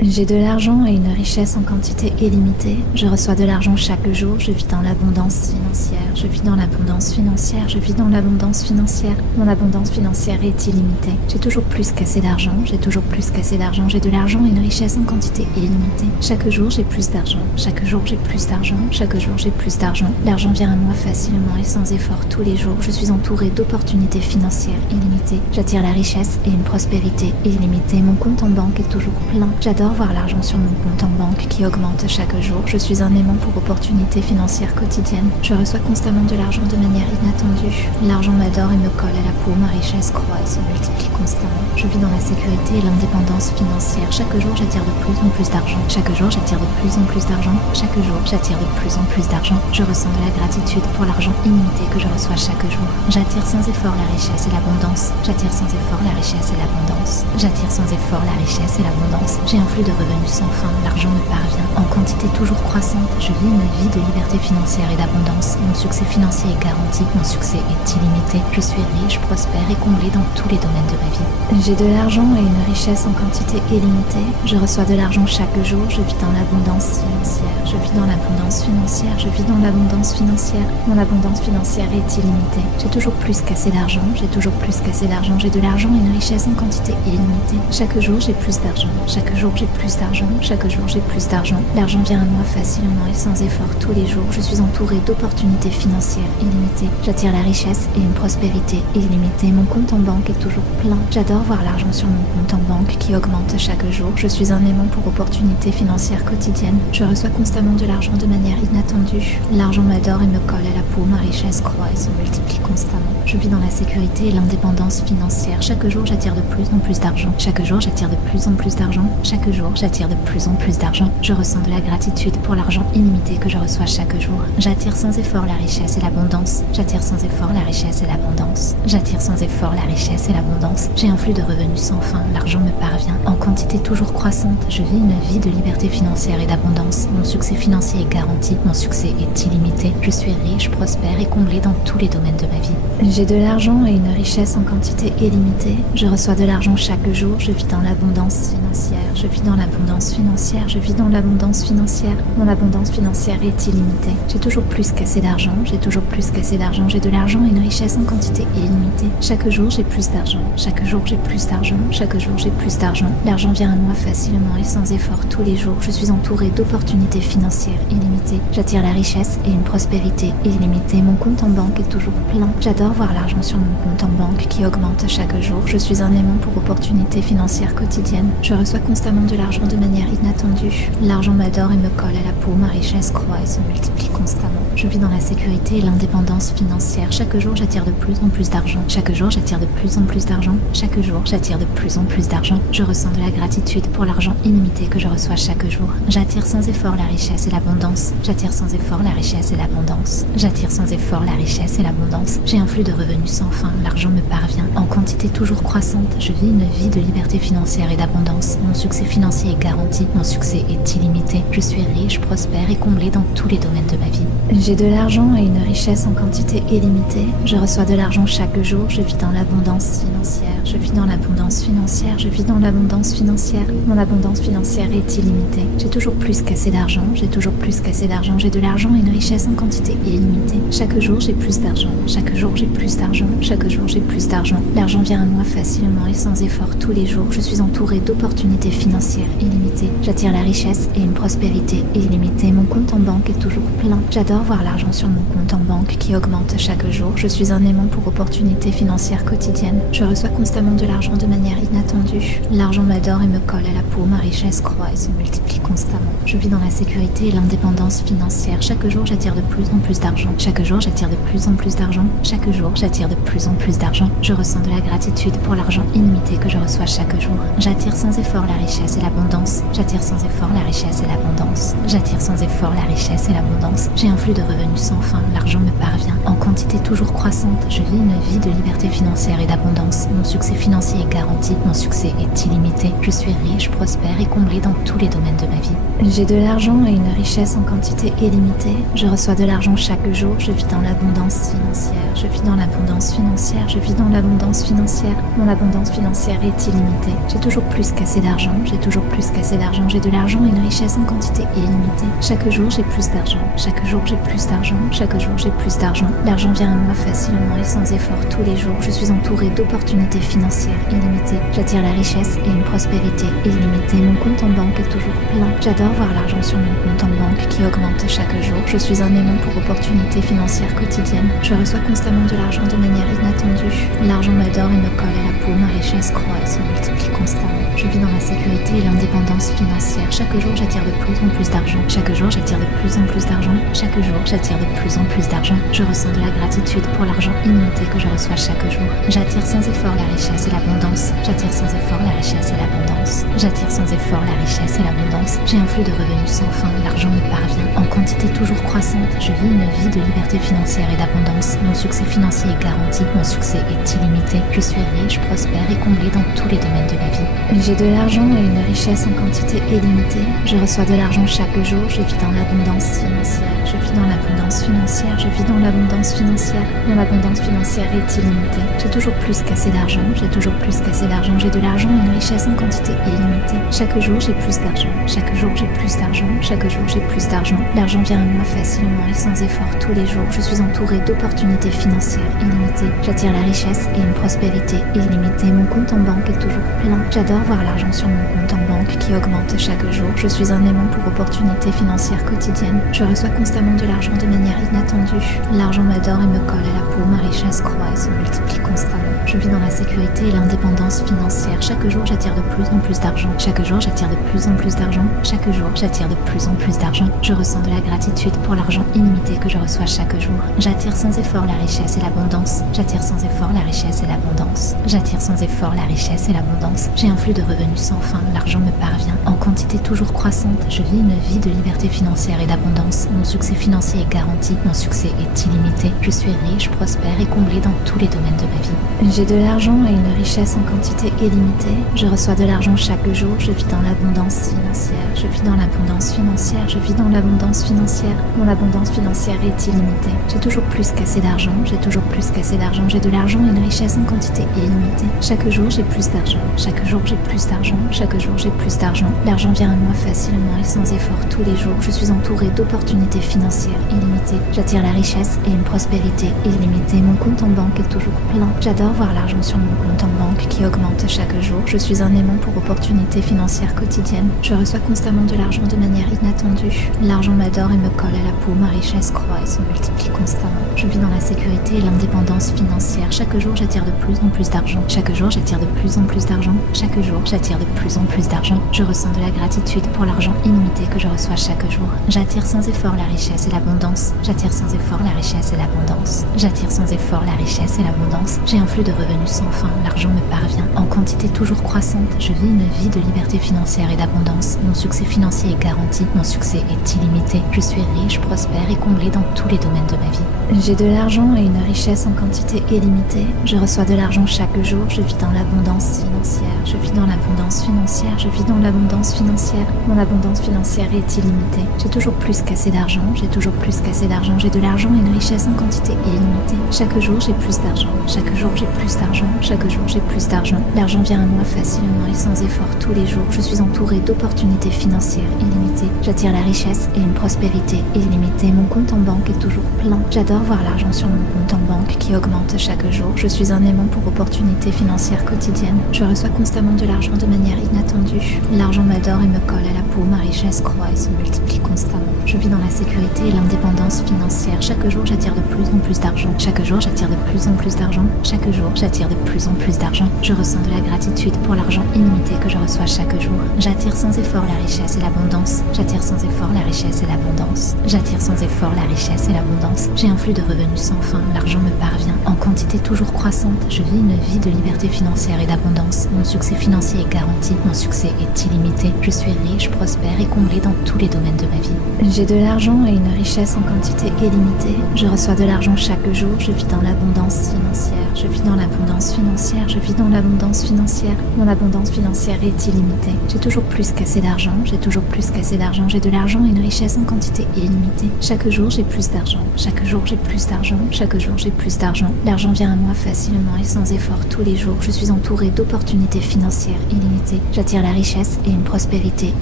J'ai de l'argent et une richesse en quantité illimitée. Je reçois de l'argent chaque jour. Je vis dans l'abondance financière. Je vis dans l'abondance financière. Je vis dans l'abondance financière. Mon abondance financière est illimitée. J'ai toujours plus qu'assez d'argent. J'ai toujours plus qu'assez d'argent. J'ai de l'argent et une richesse en quantité illimitée. Chaque jour, j'ai plus d'argent. Chaque jour, j'ai plus d'argent. Chaque jour, j'ai plus d'argent. L'argent vient à moi facilement et sans effort tous les jours. Je suis entourée d'opportunités financières illimitées. J'attire la richesse et une prospérité illimitée. Mon compte en banque est toujours plein. J'adore voir l'argent sur mon compte en banque qui augmente chaque jour. Je suis un aimant pour opportunités financières quotidiennes. Je reçois constamment de l'argent de manière inattendue. L'argent m'adore et me colle à la peau. Ma richesse croît et se multiplie constamment. Je vis dans la sécurité et l'indépendance financière. Chaque jour, j'attire de plus en plus d'argent. Chaque jour, j'attire de plus en plus d'argent. Chaque jour, j'attire de plus en plus d'argent. Je ressens de la gratitude pour l'argent illimité que je reçois chaque jour. J'attire sans effort la richesse et l'abondance. J'attire sans effort la richesse et l'abondance. J'attire sans effort la richesse et l'abondance. J'ai un flux de revenus sans fin. L'argent me parvient en quantité toujours croissante. Je vis une vie de liberté financière et d'abondance. Mon succès financier est garanti. Mon succès est illimité. Je suis riche, prospère et comblé dans tous les domaines de ma vie. J'ai de l'argent et une richesse en quantité illimitée. Je reçois de l'argent chaque jour. Je vis dans l'abondance financière. Je vis dans l'abondance financière. Je vis dans l'abondance financière. Mon abondance financière est illimitée. J'ai toujours plus qu'assez d'argent. J'ai toujours plus qu'assez d'argent. J'ai de l'argent et une richesse en quantité illimitée. Chaque jour, j'ai plus d'argent. Chaque jour, j'ai plus d'argent. Chaque jour, j'ai plus d'argent. L'argent vient à moi facilement et sans effort tous les jours. Je suis entourée d'opportunités financières illimitées. J'attire la richesse et une prospérité illimitée. Mon compte en banque est toujours plein. J'adore voir l'argent sur mon compte en banque qui augmente chaque jour. Je suis un aimant pour opportunités financières quotidiennes. Je reçois constamment de l'argent de manière inattendue. L'argent m'adore et me colle à la peau. Ma richesse croît et se multiplie constamment. Je vis dans la sécurité et l'indépendance financière. Chaque jour, j'attire de plus en plus d'argent. Chaque jour, j'attire de plus en plus d'argent. Chaque jour, j'attire de plus en plus d'argent. Je ressens de la gratitude pour l'argent illimité que je reçois chaque jour. J'attire sans effort la richesse et l'abondance. J'attire sans effort la richesse et l'abondance. J'attire sans effort la richesse et l'abondance. J'ai un flux de revenus sans fin. L'argent me parvient en quantité toujours croissante. Je vis une vie de liberté financière et d'abondance. Mon succès financier est garanti. Mon succès est illimité. Je suis riche, prospère et comblé dans tous les domaines de ma vie. J'ai de l'argent et une richesse en quantité illimitée. Je reçois de l'argent chaque jour. Je vis dans l'abondance financière. Je vis dans l'abondance financière. Je vis dans l'abondance financière. Mon abondance financière est illimitée. J'ai toujours plus qu'assez d'argent. J'ai toujours plus qu'assez d'argent. J'ai de l'argent et une richesse en quantité illimitée. Chaque jour, j'ai plus d'argent. Chaque jour, j'ai plus d'argent. Chaque jour, j'ai plus d'argent. L'argent vient à moi facilement et sans effort tous les jours. Je suis entourée d'opportunités financières illimitées. J'attire la richesse et une prospérité illimitée. Mon compte en banque est toujours plein. J'adore voir l'argent sur mon compte en banque qui augmente chaque jour. Je suis un aimant pour opportunités financières quotidiennes. Je reçois constamment de l'argent de manière inattendue. L'argent m'adore et me colle à la peau. Ma richesse croît et se multiplie constamment. Je vis dans la sécurité et l'indépendance financière. Chaque jour, j'attire de plus en plus d'argent. Chaque jour, j'attire de plus en plus d'argent. Chaque jour, j'attire de plus en plus d'argent. Je ressens de la gratitude pour l'argent illimité que je reçois chaque jour. J'attire sans effort la richesse et l'abondance. J'attire sans effort la richesse et l'abondance. J'attire sans effort la richesse et l'abondance. J'ai un flux de revenus sans fin. L'argent me parvient en quantité toujours croissante. Je vis une vie de liberté financière et d'abondance. Mon succès financier est garanti. Mon succès est illimité. Je suis riche, prospère et comblé dans tous les domaines de ma vie. J'ai de l'argent et une richesse en quantité illimitée. Je reçois de l'argent chaque jour. Je vis dans l'abondance financière. Je vis dans l'abondance financière. Je vis dans l'abondance financière. Mon abondance financière est illimitée. J'ai toujours plus qu'assez d'argent. J'ai toujours plus qu'assez d'argent. J'ai de l'argent et une richesse en quantité illimitée. Chaque jour, j'ai plus d'argent. Chaque jour, j'ai plus d'argent. Chaque jour, j'ai plus d'argent. L'argent vient à moi facilement et sans effort tous les jours. Je suis entourée d'opportunités financières illimitées. J'attire la richesse et une prospérité illimitée. Mon compte en banque est toujours plein. J'adore voir l'argent sur mon compte en banque qui augmente chaque jour. Je suis un aimant pour opportunités financières quotidiennes. Je reçois constamment de l'argent de manière inattendue. L'argent m'adore et me colle à la peau. Ma richesse croît et se multiplie constamment. Je vis dans la sécurité et l'indépendance financière. Chaque jour, j'attire de plus en plus d'argent. Chaque jour, j'attire de plus en plus d'argent. Chaque jour, j'attire de plus en plus d'argent. Je ressens de la gratitude pour l'argent illimité que je reçois chaque jour. J'attire sans effort la richesse et l'abondance. J'attire sans effort la richesse et l'abondance. J'attire sans effort la richesse et l'abondance. J'ai un flux de revenus sans fin. L'argent me parvient en quantité toujours croissante. Je vis une vie de liberté financière et d'abondance. Mon succès financier est garanti. Mon succès est illimité. Je suis riche, prospère et comblé dans tous les domaines de ma vie. J'ai de l'argent et une richesse en quantité illimitée. Je reçois de l'argent chaque jour. Je vis dans l'abondance financière. Je vis dans l'abondance financière. Je vis dans l'abondance financière. Mon abondance financière est illimitée. J'ai toujours plus qu'assez d'argent. J'ai toujours plus qu'assez d'argent. J'ai de l'argent et une richesse en quantité illimitée. Chaque jour, j'ai plus d'argent. Chaque jour, j'ai plus d'argent. Chaque jour, j'ai plus d'argent. L'argent vient à moi facilement et sans effort tous les jours. Je suis entourée d'opportunités financières illimitées. J'attire la richesse et une prospérité illimitée. Mon compte en banque est toujours plein. J'adore voir l'argent sur mon compte en banque qui augmente chaque jour. Je suis un aimant pour opportunités financières quotidiennes. Je reçois constamment de l'argent de manière inattendue. L'argent m'adore et me colle à la peau. Ma richesse croît et se multiplie constamment. Je vis dans la sécurité et l'indépendance financière. Chaque jour, j'attire de plus en plus d'argent. Chaque jour, j'attire de plus en plus d'argent. Chaque jour, j'attire de plus en plus d'argent. Je ressens de la gratitude pour l'argent illimité que je reçois chaque jour. J'attire sans effort la richesse et l'abondance. J'attire sans effort la richesse et l'abondance. J'attire sans effort la richesse et l'abondance. J'ai un flux de revenus sans fin. L'argent me parvient en quantité toujours croissante. Je vis une vie de liberté financière et d'abondance. Mon succès financier est garanti. Mon succès est illimité. Je suis riche, prospère et comblé dans tous les domaines de ma vie. J'ai de l'argent et une richesse en quantité illimitée. Je reçois de l'argent chaque jour. Je vis dans l'abondance financière. Je vis dans l'abondance financière. Je vis dans l'abondance financière. Mon abondance financière est illimitée. J'ai toujours plus qu'assez d'argent. J'ai toujours plus qu'assez d'argent. J'ai de l'argent et une richesse en quantité illimitée. Chaque jour, j'ai plus d'argent. Chaque jour, j'ai plus d'argent. Chaque jour, j'ai plus d'argent. L'argent vient à moi facilement et sans effort tous les jours. Je suis entourée d'opportunités financières illimitées. J'attire la richesse et une prospérité illimitée. Mon compte en banque est toujours plein. J'adore voir l'argent sur mon compte en banque qui augmente chaque jour. Je suis un aimant pour opportunités financières quotidiennes. Je reçois constamment de l'argent de manière inattendue. L'argent m'adore et me colle à la peau. Ma richesse croît et se multiplie constamment. Je vis dans la sécurité et l'indépendance financière. Chaque jour, j'attire de plus en plus d'argent. Chaque jour, j'attire de plus en plus d'argent. Chaque jour, j'attire de plus en plus d'argent. Je ressens de la gratitude pour l'argent illimité que je reçois chaque jour. J'attire sans effort la richesse et l'abondance. J'attire sans effort la richesse et l'abondance. J'attire sans effort la richesse et l'abondance. J'ai un flux de revenus sans fin. L'argent me parvient en quantité toujours croissante. Je vis une vie de liberté financière et d'abondance. Mon succès financier est garanti. Mon succès est illimité. Je suis riche, prospère et comblé dans tous les domaines de ma vie. J'ai de l'argent et une richesse en quantité illimitée. Je reçois de l'argent chaque jour. Je vis dans l'abondance financière. Je vis dans l'abondance financière. Je vis dans l'abondance financière. Mon abondance financière est illimitée. J'ai toujours plus qu'assez d'argent. J'ai toujours plus qu'assez d'argent. J'ai de l'argent et une richesse en quantité illimitée. Chaque jour, j'ai plus d'argent. Chaque jour, j'ai plus d'argent. Chaque jour, j'ai plus d'argent. L'argent vient à moi facilement et sans effort tous les jours. Je suis entourée d'opportunités financières illimitées. J'attire la richesse et une prospérité illimitée. Mon compte en banque est toujours plein. J'adore voir l'argent sur mon compte en banque qui augmente chaque jour. Je suis un aimant pour opportunités financières quotidiennes. Je reçois constamment de l'argent de manière inattendue. L'argent m'adore et me colle à la peau. Ma richesse croît et se multiplie constamment. Je vis dans la sécurité et l'indépendance financière. Chaque jour, j'attire de plus en plus d'argent. Chaque jour, j'attire de plus en plus d'argent. Chaque jour, j'attire de plus en plus d'argent. Je ressens de la gratitude pour l'argent illimité que je reçois chaque jour. J'attire sans effort la richesse et l'abondance. J'attire sans effort la richesse et l'abondance. J'attire sans effort la richesse et l'abondance. J'ai un flux de revenus sans fin. L'argent me parvient en quantité toujours croissante. Je vis une vie de liberté financière et d'abondance. Mon succès financier est garanti. Mon succès est illimité. Je suis riche, prospère et comblé dans tous les domaines de ma vie. J'ai de l'argent et une richesse en quantité illimitée. Je reçois de l'argent chaque jour. Je vis dans l'abondance financière. Je vis dans l'abondance financière. Je vis dans l'abondance financière. Mon abondance financière est illimitée. J'ai toujours plus qu'assez d'argent. J'ai toujours plus qu'assez d'argent. J'ai de l'argent et une richesse en quantité illimitée. Chaque jour, j'ai plus d'argent. Chaque jour, j'ai plus d'argent. Chaque jour, j'ai plus d'argent. L'argent vient à moi facilement et sans effort tous les jours. Je suis entourée d'opportunités financières illimitées. J'attire la richesse et une prospérité illimitée. Mon compte en banque est toujours plein. J'adore voir l'argent sur mon compte en banque qui augmente chaque jour. Je suis un aimant pour opportunités financières quotidiennes. Je reçois constamment de l'argent de manière inattendue. L'argent m'adore et me colle à la peau. Ma richesse croît et se multiplie constamment. Je vis dans la sécurité et l'indépendance financière. Chaque jour, j'attire de plus en plus d'argent. Chaque jour, j'attire de plus en plus d'argent. Chaque jour, j'attire de plus en plus d'argent. Je ressens de la gratitude pour l'argent illimité que je reçois chaque jour. J'attire sans effort la richesse et l'abondance. J'attire sans effort la richesse et l'abondance. J'attire sans effort la richesse et l'abondance. J'ai un flux de revenus sans fin. L'argent me parvient en quantité toujours croissante. Je vis une vie de liberté financière et d'abondance. Mon succès financier est garanti. Mon succès est illimité. Je suis riche, prospère et comblé dans tous les domaines de ma vie. J'ai de l'argent et une richesse en quantité illimitée. Je reçois de l'argent chaque jour. Je vis dans l'abondance financière. Je vis dans l'abondance financière. Je vis dans l'abondance financière. Mon abondance financière est illimitée. J'ai toujours plus qu'assez d'argent. d'argent, j'ai toujours plus qu'assez d'argent, j'ai de l'argent et une richesse en quantité illimitée. Chaque jour j'ai plus d'argent, chaque jour j'ai plus d'argent, chaque jour j'ai plus d'argent. L'argent vient à moi facilement et sans effort tous les jours. Je suis entourée d'opportunités financières illimitées. J'attire la richesse et une prospérité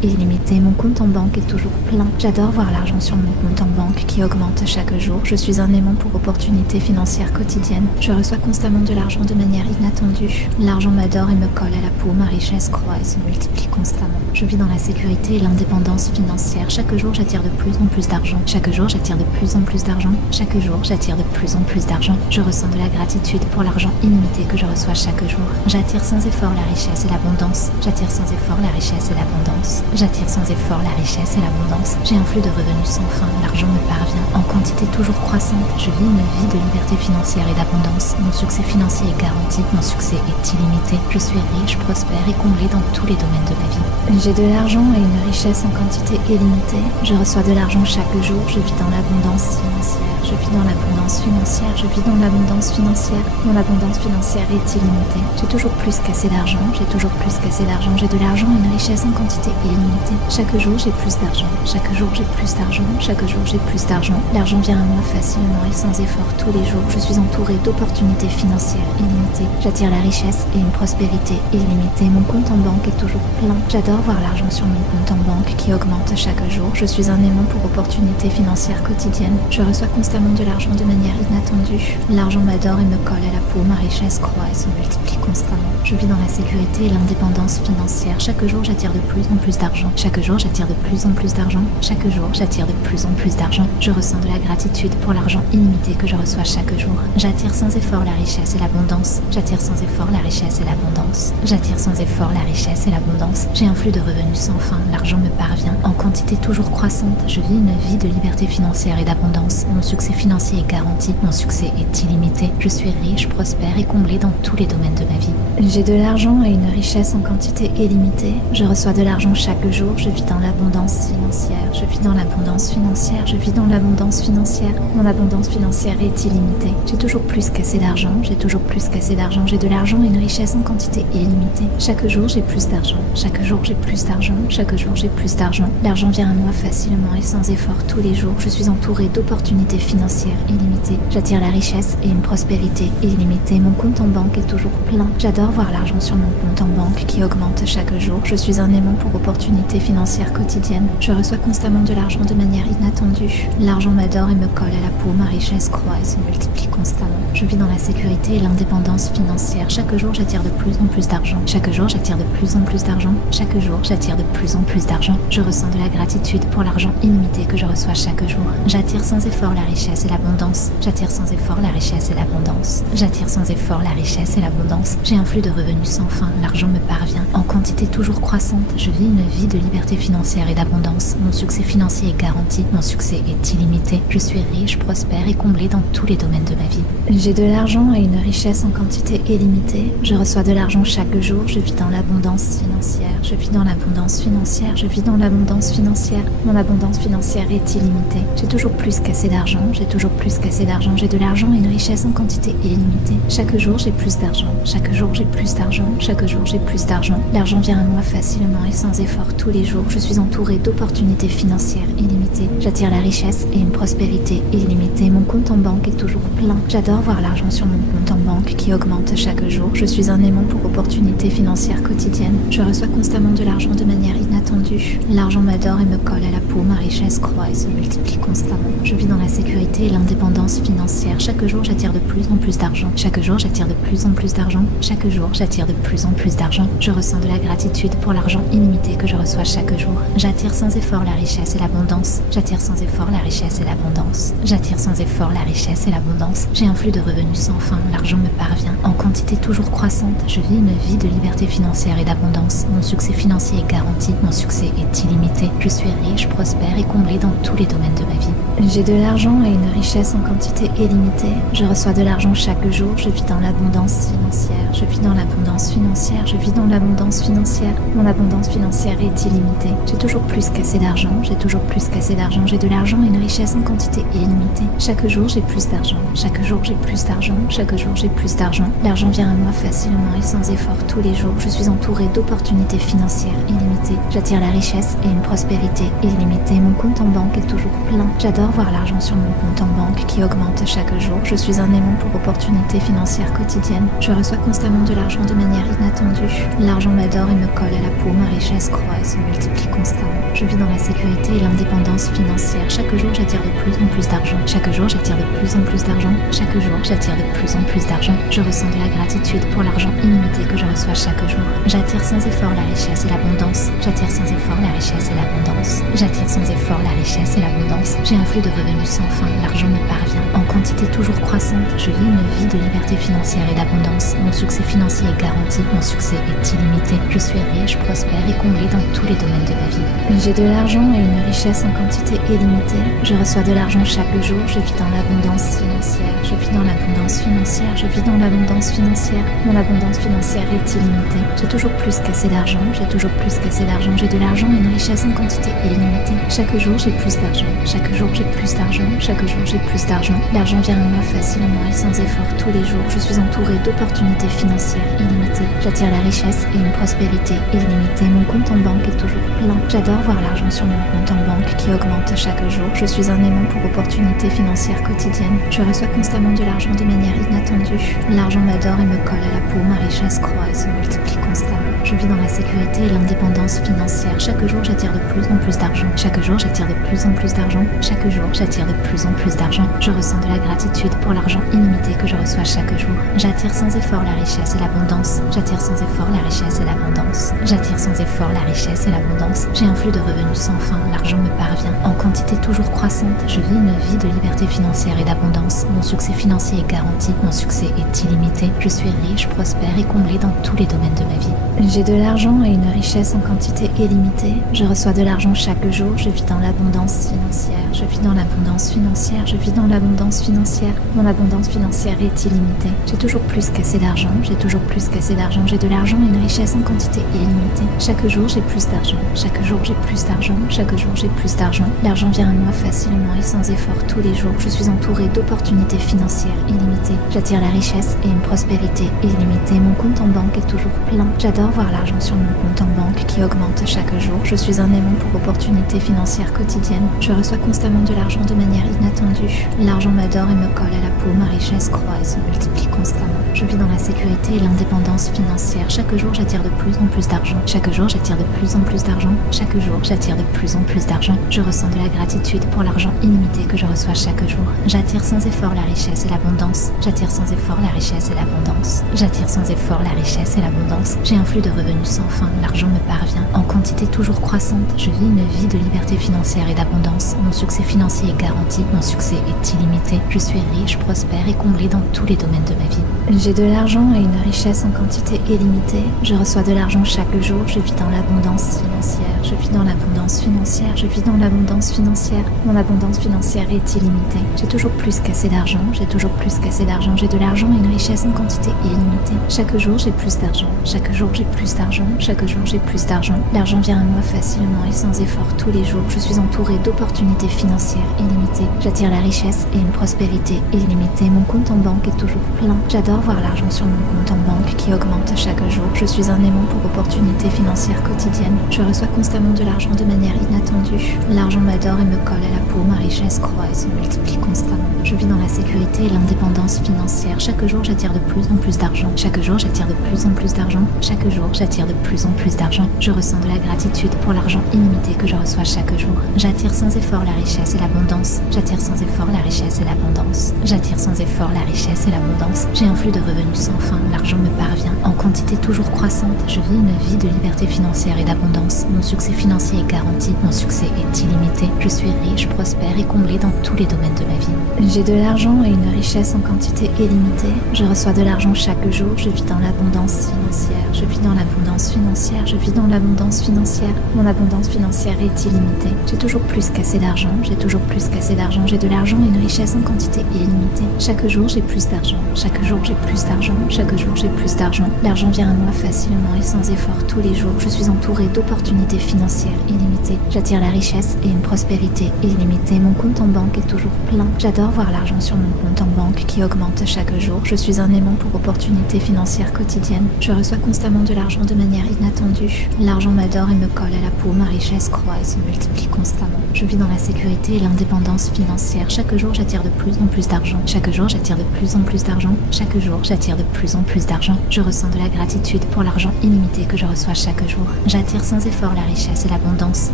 illimitée. Mon compte en banque est toujours plein. J'adore voir l'argent sur mon compte en banque qui augmente chaque jour. Je suis un aimant pour opportunités financières quotidiennes. Je reçois constamment de l'argent de manière inattendue. L'argent m'adore et me colle à la peau. Ma richesse croît et se multiplie constamment. Je vis dans la sécurité et l'indépendance financière. Chaque jour, j'attire de plus en plus d'argent. Chaque jour, j'attire de plus en plus d'argent. Chaque jour, j'attire de plus en plus d'argent. Je ressens de la gratitude pour l'argent illimité que je reçois chaque jour. J'attire sans effort la richesse et l'abondance. J'attire sans effort la richesse et l'abondance. J'attire sans effort la richesse et l'abondance. J'ai un flux de revenus sans fin. L'argent me parvient en quantité toujours croissante. Je vis une vie de liberté financière et d'abondance. Mon succès financier est garanti. Mon succès est illimité. Je suis riche, prospère et comblé dans tous les domaines de ma vie. J'ai de l'argent et une richesse en quantité illimitée. Je reçois de l'argent chaque jour. Je vis dans l'abondance financière. Je vis dans l'abondance financière. Je vis dans l'abondance financière. Mon abondance financière est illimitée. J'ai toujours plus qu'assez d'argent. J'ai toujours plus qu'assez d'argent. J'ai de l'argent et une richesse en quantité illimitée. Chaque jour, j'ai plus d'argent. Chaque jour, j'ai plus d'argent. Chaque jour, j'ai plus d'argent. L'argent vient à moi facilement et sans effort tous les jours. Je suis entourée d'opportunités financières illimitées. J'attire la richesse et une prospérité illimitée. Mon compte en banque est toujours plein. J'adore voir l'argent sur mon compte en banque qui augmente chaque jour. Je suis un aimant pour opportunités financières quotidiennes. Je reçois constamment de l'argent de manière inattendue. L'argent m'adore et me colle à la peau. Ma richesse croît et se multiplie constamment. Je vis dans la sécurité et l'indépendance financière. Chaque jour, j'attire de plus en plus d'argent. Chaque jour, j'attire de plus en plus d'argent. Chaque jour, j'attire de plus en plus d'argent. Je ressens de la gratitude pour l'argent illimité que je reçois chaque jour. J'attire sans effort la richesse et l'abondance. J'attire sans effort la richesse et l'abondance. J'attire sans effort la richesse et l'abondance. J'ai un flux de revenus sans fin. L'argent me parvient en quantité toujours croissante. Je vis une vie de liberté financière et d'abondance. Mon succès financier est garanti. Mon succès est illimité. Je suis riche, prospère et comblé dans tous les domaines de ma vie. J'ai de l'argent et une richesse en quantité illimitée. Je reçois de l'argent chaque jour. Je vis dans l'abondance financière. Je vis dans l'abondance financière. Je vis dans l'abondance financière. Mon abondance financière est illimitée. J'ai toujours plus qu'assez d'argent. J'ai toujours plus qu'assez d'argent. J'ai de l'argent et une richesse en quantité illimitée. Chaque jour, j'ai plus d'argent. Chaque jour, j'ai plus d'argent. Chaque jour, j'ai plus d'argent. L'argent vient à moi facilement et sans effort tous les jours. Je suis entourée d'opportunités financières illimitées. J'attire la richesse et une prospérité illimitée. Mon compte en banque est toujours plein. J'adore voir l'argent sur mon compte en banque qui augmente chaque jour. Je suis un aimant pour opportunités financières quotidiennes. Je reçois constamment de l'argent de manière inattendue. L'argent m'adore et me colle à la peau. Ma richesse croît et se multiplie constamment. Je vis dans la sécurité et l'indépendance financière. Chaque jour, j'attire de plus en plus d'argent. Chaque jour, j'attire de plus en plus d'argent. Chaque jour, j'attire de plus en plus d'argent. Je ressens de la gratitude pour l'argent illimité que je reçois chaque jour. J'attire sans effort la richesse et l'abondance. J'attire sans effort la richesse et l'abondance. J'attire sans effort la richesse et l'abondance. J'ai un flux de revenus sans fin. L'argent me parvient en quantité toujours croissante. Je vis une vie de liberté financière et d'abondance. Mon succès financier est garanti. Mon succès est illimité. Je suis riche, prospère et comblé dans tous les domaines de ma vie. J'ai de l'argent et une richesse en quantité illimitée. Je reçois de l'argent chaque jour. Je vis dans l'abondance financière. Je vis dans l'abondance financière. Je vis dans l'abondance financière. Mon abondance financière est illimitée. J'ai toujours plus qu'assez d'argent. J'ai toujours plus qu'assez d'argent. J'ai de l'argent et une richesse en quantité illimitée. Chaque jour, j'ai plus d'argent. Chaque jour, j'ai plus d'argent. Chaque jour, j'ai plus d'argent. L'argent vient à moi facilement et sans effort tous les jours. Je suis entourée d'opportunités financières illimitées. J'attire la richesse et une prospérité illimitée. Mon compte en banque est toujours plein. J'adore voir l'argent sur mon compte en banque qui augmente chaque jour. Je suis un aimant pour opportunités financières quotidiennes. Je reçois constamment de l'argent de manière inattendue. L'argent m'adore et me colle à la peau. Ma richesse croît et se multiplie constamment. Je vis dans la sécurité et l'indépendance financière. Chaque jour, j'attire de plus en plus d'argent. Chaque jour, j'attire de plus en plus d'argent. Chaque jour, j'attire de plus en plus d'argent. Je ressens de la gratitude pour l'argent illimité que je reçois chaque jour. J'attire sans effort la richesse et l'abondance. J'attire sans effort la richesse et l'abondance. J'attire sans effort la richesse et l'abondance. J'ai un flux de revenus sans fin. L'argent me parvient en quantité toujours croissante. Je vis une vie de liberté financière et d'abondance. Mon succès financier est garanti. Mon succès est illimité. Je suis riche, prospère et comblé dans tous les domaines de ma vie. J'ai de l'argent et une richesse en quantité illimitée. Je reçois de l'argent chaque jour. Je vis dans l'abondance financière. Je vis dans l'abondance financière. Je vis dans l'abondance financière. Mon abondance financière est illimitée. J'ai toujours plus qu'assez d'argent. J'ai toujours plus qu'assez d'argent. J'ai de l'argent et une richesse en quantité illimitée. Chaque jour, j'ai plus d'argent. Chaque jour, j'ai plus d'argent. Chaque jour, j'ai plus d'argent. L'argent vient à moi facilement et sans effort tous les jours. Je suis entourée d'opportunités financières illimitées. illimitée. J'attire la richesse et une prospérité illimitée. Mon compte en banque est toujours plein. J'adore voir l'argent sur mon compte en banque qui augmente chaque jour. Je suis un aimant pour opportunités financières quotidiennes. Je reçois constamment de l'argent de manière inattendue. L'argent m'adore et me colle à la peau. Ma richesse croît et se multiplie constamment. Je vis dans la sécurité et l'indépendance financière. Chaque jour, j'attire de plus en plus d'argent. Chaque jour, j'attire de plus en plus d'argent. Chaque jour, j'attire de plus en plus d'argent. Je ressens de la gratitude pour l'argent illimité que je reçois chaque jour. J'attire sans effort la richesse et l'abondance. J'attire sans effort la richesse et l'abondance. J'attire sans effort la richesse et l'abondance. J'ai un flux de revenus sans fin. L'argent me parvient en quantité toujours croissante. Je vis une vie de liberté financière et d'abondance. Mon succès financier est garanti. Mon succès est illimité. Je suis riche, prospère et comblé dans tous les domaines de ma vie. J'ai de l'argent et une richesse en quantité illimitée. Je reçois de l'argent chaque jour. Je vis dans l'abondance financière. Je vis dans l'abondance financière. Je vis dans l'abondance financière. Mon abondance financière est illimitée. J'ai toujours plus qu'assez d'argent. J'ai toujours plus qu'assez d'argent. J'ai de l'argent et une richesse en quantité illimitée. Chaque jour, j'ai plus d'argent. Chaque jour, j'ai plus d'argent. Chaque jour, j'ai plus d'argent. L'argent vient à moi facilement et sans effort tous les jours. Je suis entourée d'opportunités financières illimitées. J'attire la richesse et une prospérité illimitée. Mon compte en banque est toujours plein. J'adore voir l'argent sur mon compte en banque qui augmente chaque jour. Je suis un aimant pour opportunités financières quotidiennes. Je reçois constamment de l'argent de manière inattendue. L'argent m'adore et me colle à la peau. Ma richesse croît et se multiplie constamment. Je vis dans la sécurité et l'indépendance financière. Chaque jour, j'attire de plus en plus d'argent. Chaque jour, j'attire de plus en plus d'argent. Chaque jour, j'attire de plus en plus d'argent. Je ressens de la gratitude pour l'argent illimité que je reçois chaque jour. J'attire sans effort la richesse et l'abondance. J'attire sans effort la richesse et l'abondance. J'attire sans effort la richesse et l'abondance. J'ai un flux de revenus sans fin. L'argent me parvient en quantité toujours croissante. Je vis une vie de liberté financière et d'abondance. Mon succès financier est garanti. Mon succès est illimité. Je suis riche, prospère et comblé dans tous les domaines de ma vie. J'ai de l'argent et une richesse en quantité illimitée. Je reçois de l'argent chaque jour. Je vis dans l'abondance financière. Je vis dans l'abondance financière. Je vis dans l'abondance financière. Mon abondance financière est illimitée. J'ai toujours plus qu'assez d'argent. J'ai toujours plus qu'assez d'argent. J'ai de l'argent et une richesse en quantité illimitée. Chaque jour, j'ai plus d'argent. Chaque jour, j'ai plus d'argent. Chaque jour, j'ai plus d'argent. L'argent vient à moi facilement et sans effort tous les jours. Je suis entourée d'opportunités financières illimitées. J'attire la richesse et une prospérité illimitée. Mon compte en banque est toujours plein. J'adore voir l'argent sur mon compte en banque qui augmente chaque jour. Je suis un aimant pour opportunités financières quotidiennes. Je reçois constamment de l'argent de manière inattendue. L'argent m'adore et me colle à la peau. Ma richesse croît et se multiplie constamment. Je vis dans la sécurité et l'indépendance financière. Chaque jour, j'attire de plus en plus d'argent. Chaque jour, j'attire de plus en plus d'argent. Chaque jour, j'attire de plus en plus d'argent. Je ressens de la gratitude pour l'argent illimité que je reçois chaque jour. J'attire sans effort la richesse et l'abondance. J'attire sans effort la richesse et l'abondance. J'attire sans effort la richesse et l'abondance. J'ai un flux de revenus sans fin. L'argent me parvient en quantité toujours croissante. Je vis une vie de liberté financière et d'abondance. Mon succès financier est garanti. Mon succès est illimité. Je suis riche, prospère et comblé dans tous les domaines de ma vie. J'ai de l'argent et une richesse en quantité illimitée. Je reçois de l'argent chaque jour. Je vis dans l'abondance financière. Je vis dans l'abondance financière. Je vis dans l'abondance financière. Mon abondance financière est illimitée. J'ai toujours plus qu'assez d'argent. J'ai toujours plus qu'assez d'argent. J'ai de l'argent et une richesse en quantité illimitée. Chaque jour, j'ai plus d'argent. Chaque jour, j'ai plus d'argent. Chaque jour, j'ai plus d'argent. L'argent vient à moi facilement et sans effort tous les jours. Je suis entourée d'opportunités financières illimitées. J'attire la richesse et une prospérité illimitée. Mon compte en banque est toujours plein. J'adore voir l'argent sur mon compte en banque qui augmente chaque jour. Je suis un aimant pour opportunités financières quotidiennes. Je reçois constamment de l'argent de manière inattendue. L'argent m'adore et me colle à la peau. Ma richesse croît et se multiplie constamment. Je vis dans la sécurité et l'indépendance financière. Chaque jour, j'attire de plus en plus d'argent. Chaque jour, j'attire de plus en plus d'argent. Chaque jour, j'attire de plus en plus d'argent. Je ressens de la gratitude pour l'argent illimité que je reçois chaque jour. J'attire sans effort la richesse et l'abondance. J'attire sans effort la richesse et l'abondance. J'attire sans effort la richesse et l'abondance. J'ai un flux de revenus sans fin. L'argent me parvient en quantité toujours croissante. Je vis une vie de liberté financière et d'abondance. Mon succès financier est garanti. Mon succès est illimité. Je suis riche, prospère et comblé dans tous les domaines de ma vie. J'ai de l'argent et une richesse en quantité illimitée. Je reçois de l'argent chaque jour. Je vis dans l'abondance financière. Je vis dans l'abondance financière. Je vis dans l'abondance financière. Mon abondance financière est illimitée. J'ai toujours plus qu'assez d'argent. J'ai toujours plus qu'assez d'argent. J'ai de l'argent et une richesse en quantité illimitée. Chaque jour, j'ai plus d'argent. Chaque jour, j'ai plus d'argent. Chaque jour, j'ai plus d'argent. L'argent vient à moi facilement et sans effort tous les jours. Je suis entourée d'opportunités financières illimitées. J'attire la richesse et une prospérité illimitée. Mon compte en banque est toujours plein. J'adore voir l'argent sur mon compte en banque qui augmente chaque jour. Je suis un aimant pour opportunités financières quotidiennes. Je reçois constamment de l'argent de manière inattendue. L'argent L'argent m'adore et me colle à la peau, ma richesse croît et se multiplie constamment. Je vis dans la sécurité et l'indépendance financière. Chaque jour, j'attire de plus en plus d'argent. Chaque jour, j'attire de plus en plus d'argent. Chaque jour, j'attire de plus en plus d'argent. Je ressens de la gratitude pour l'argent illimité que je reçois chaque jour. J'attire sans effort la richesse et l'abondance.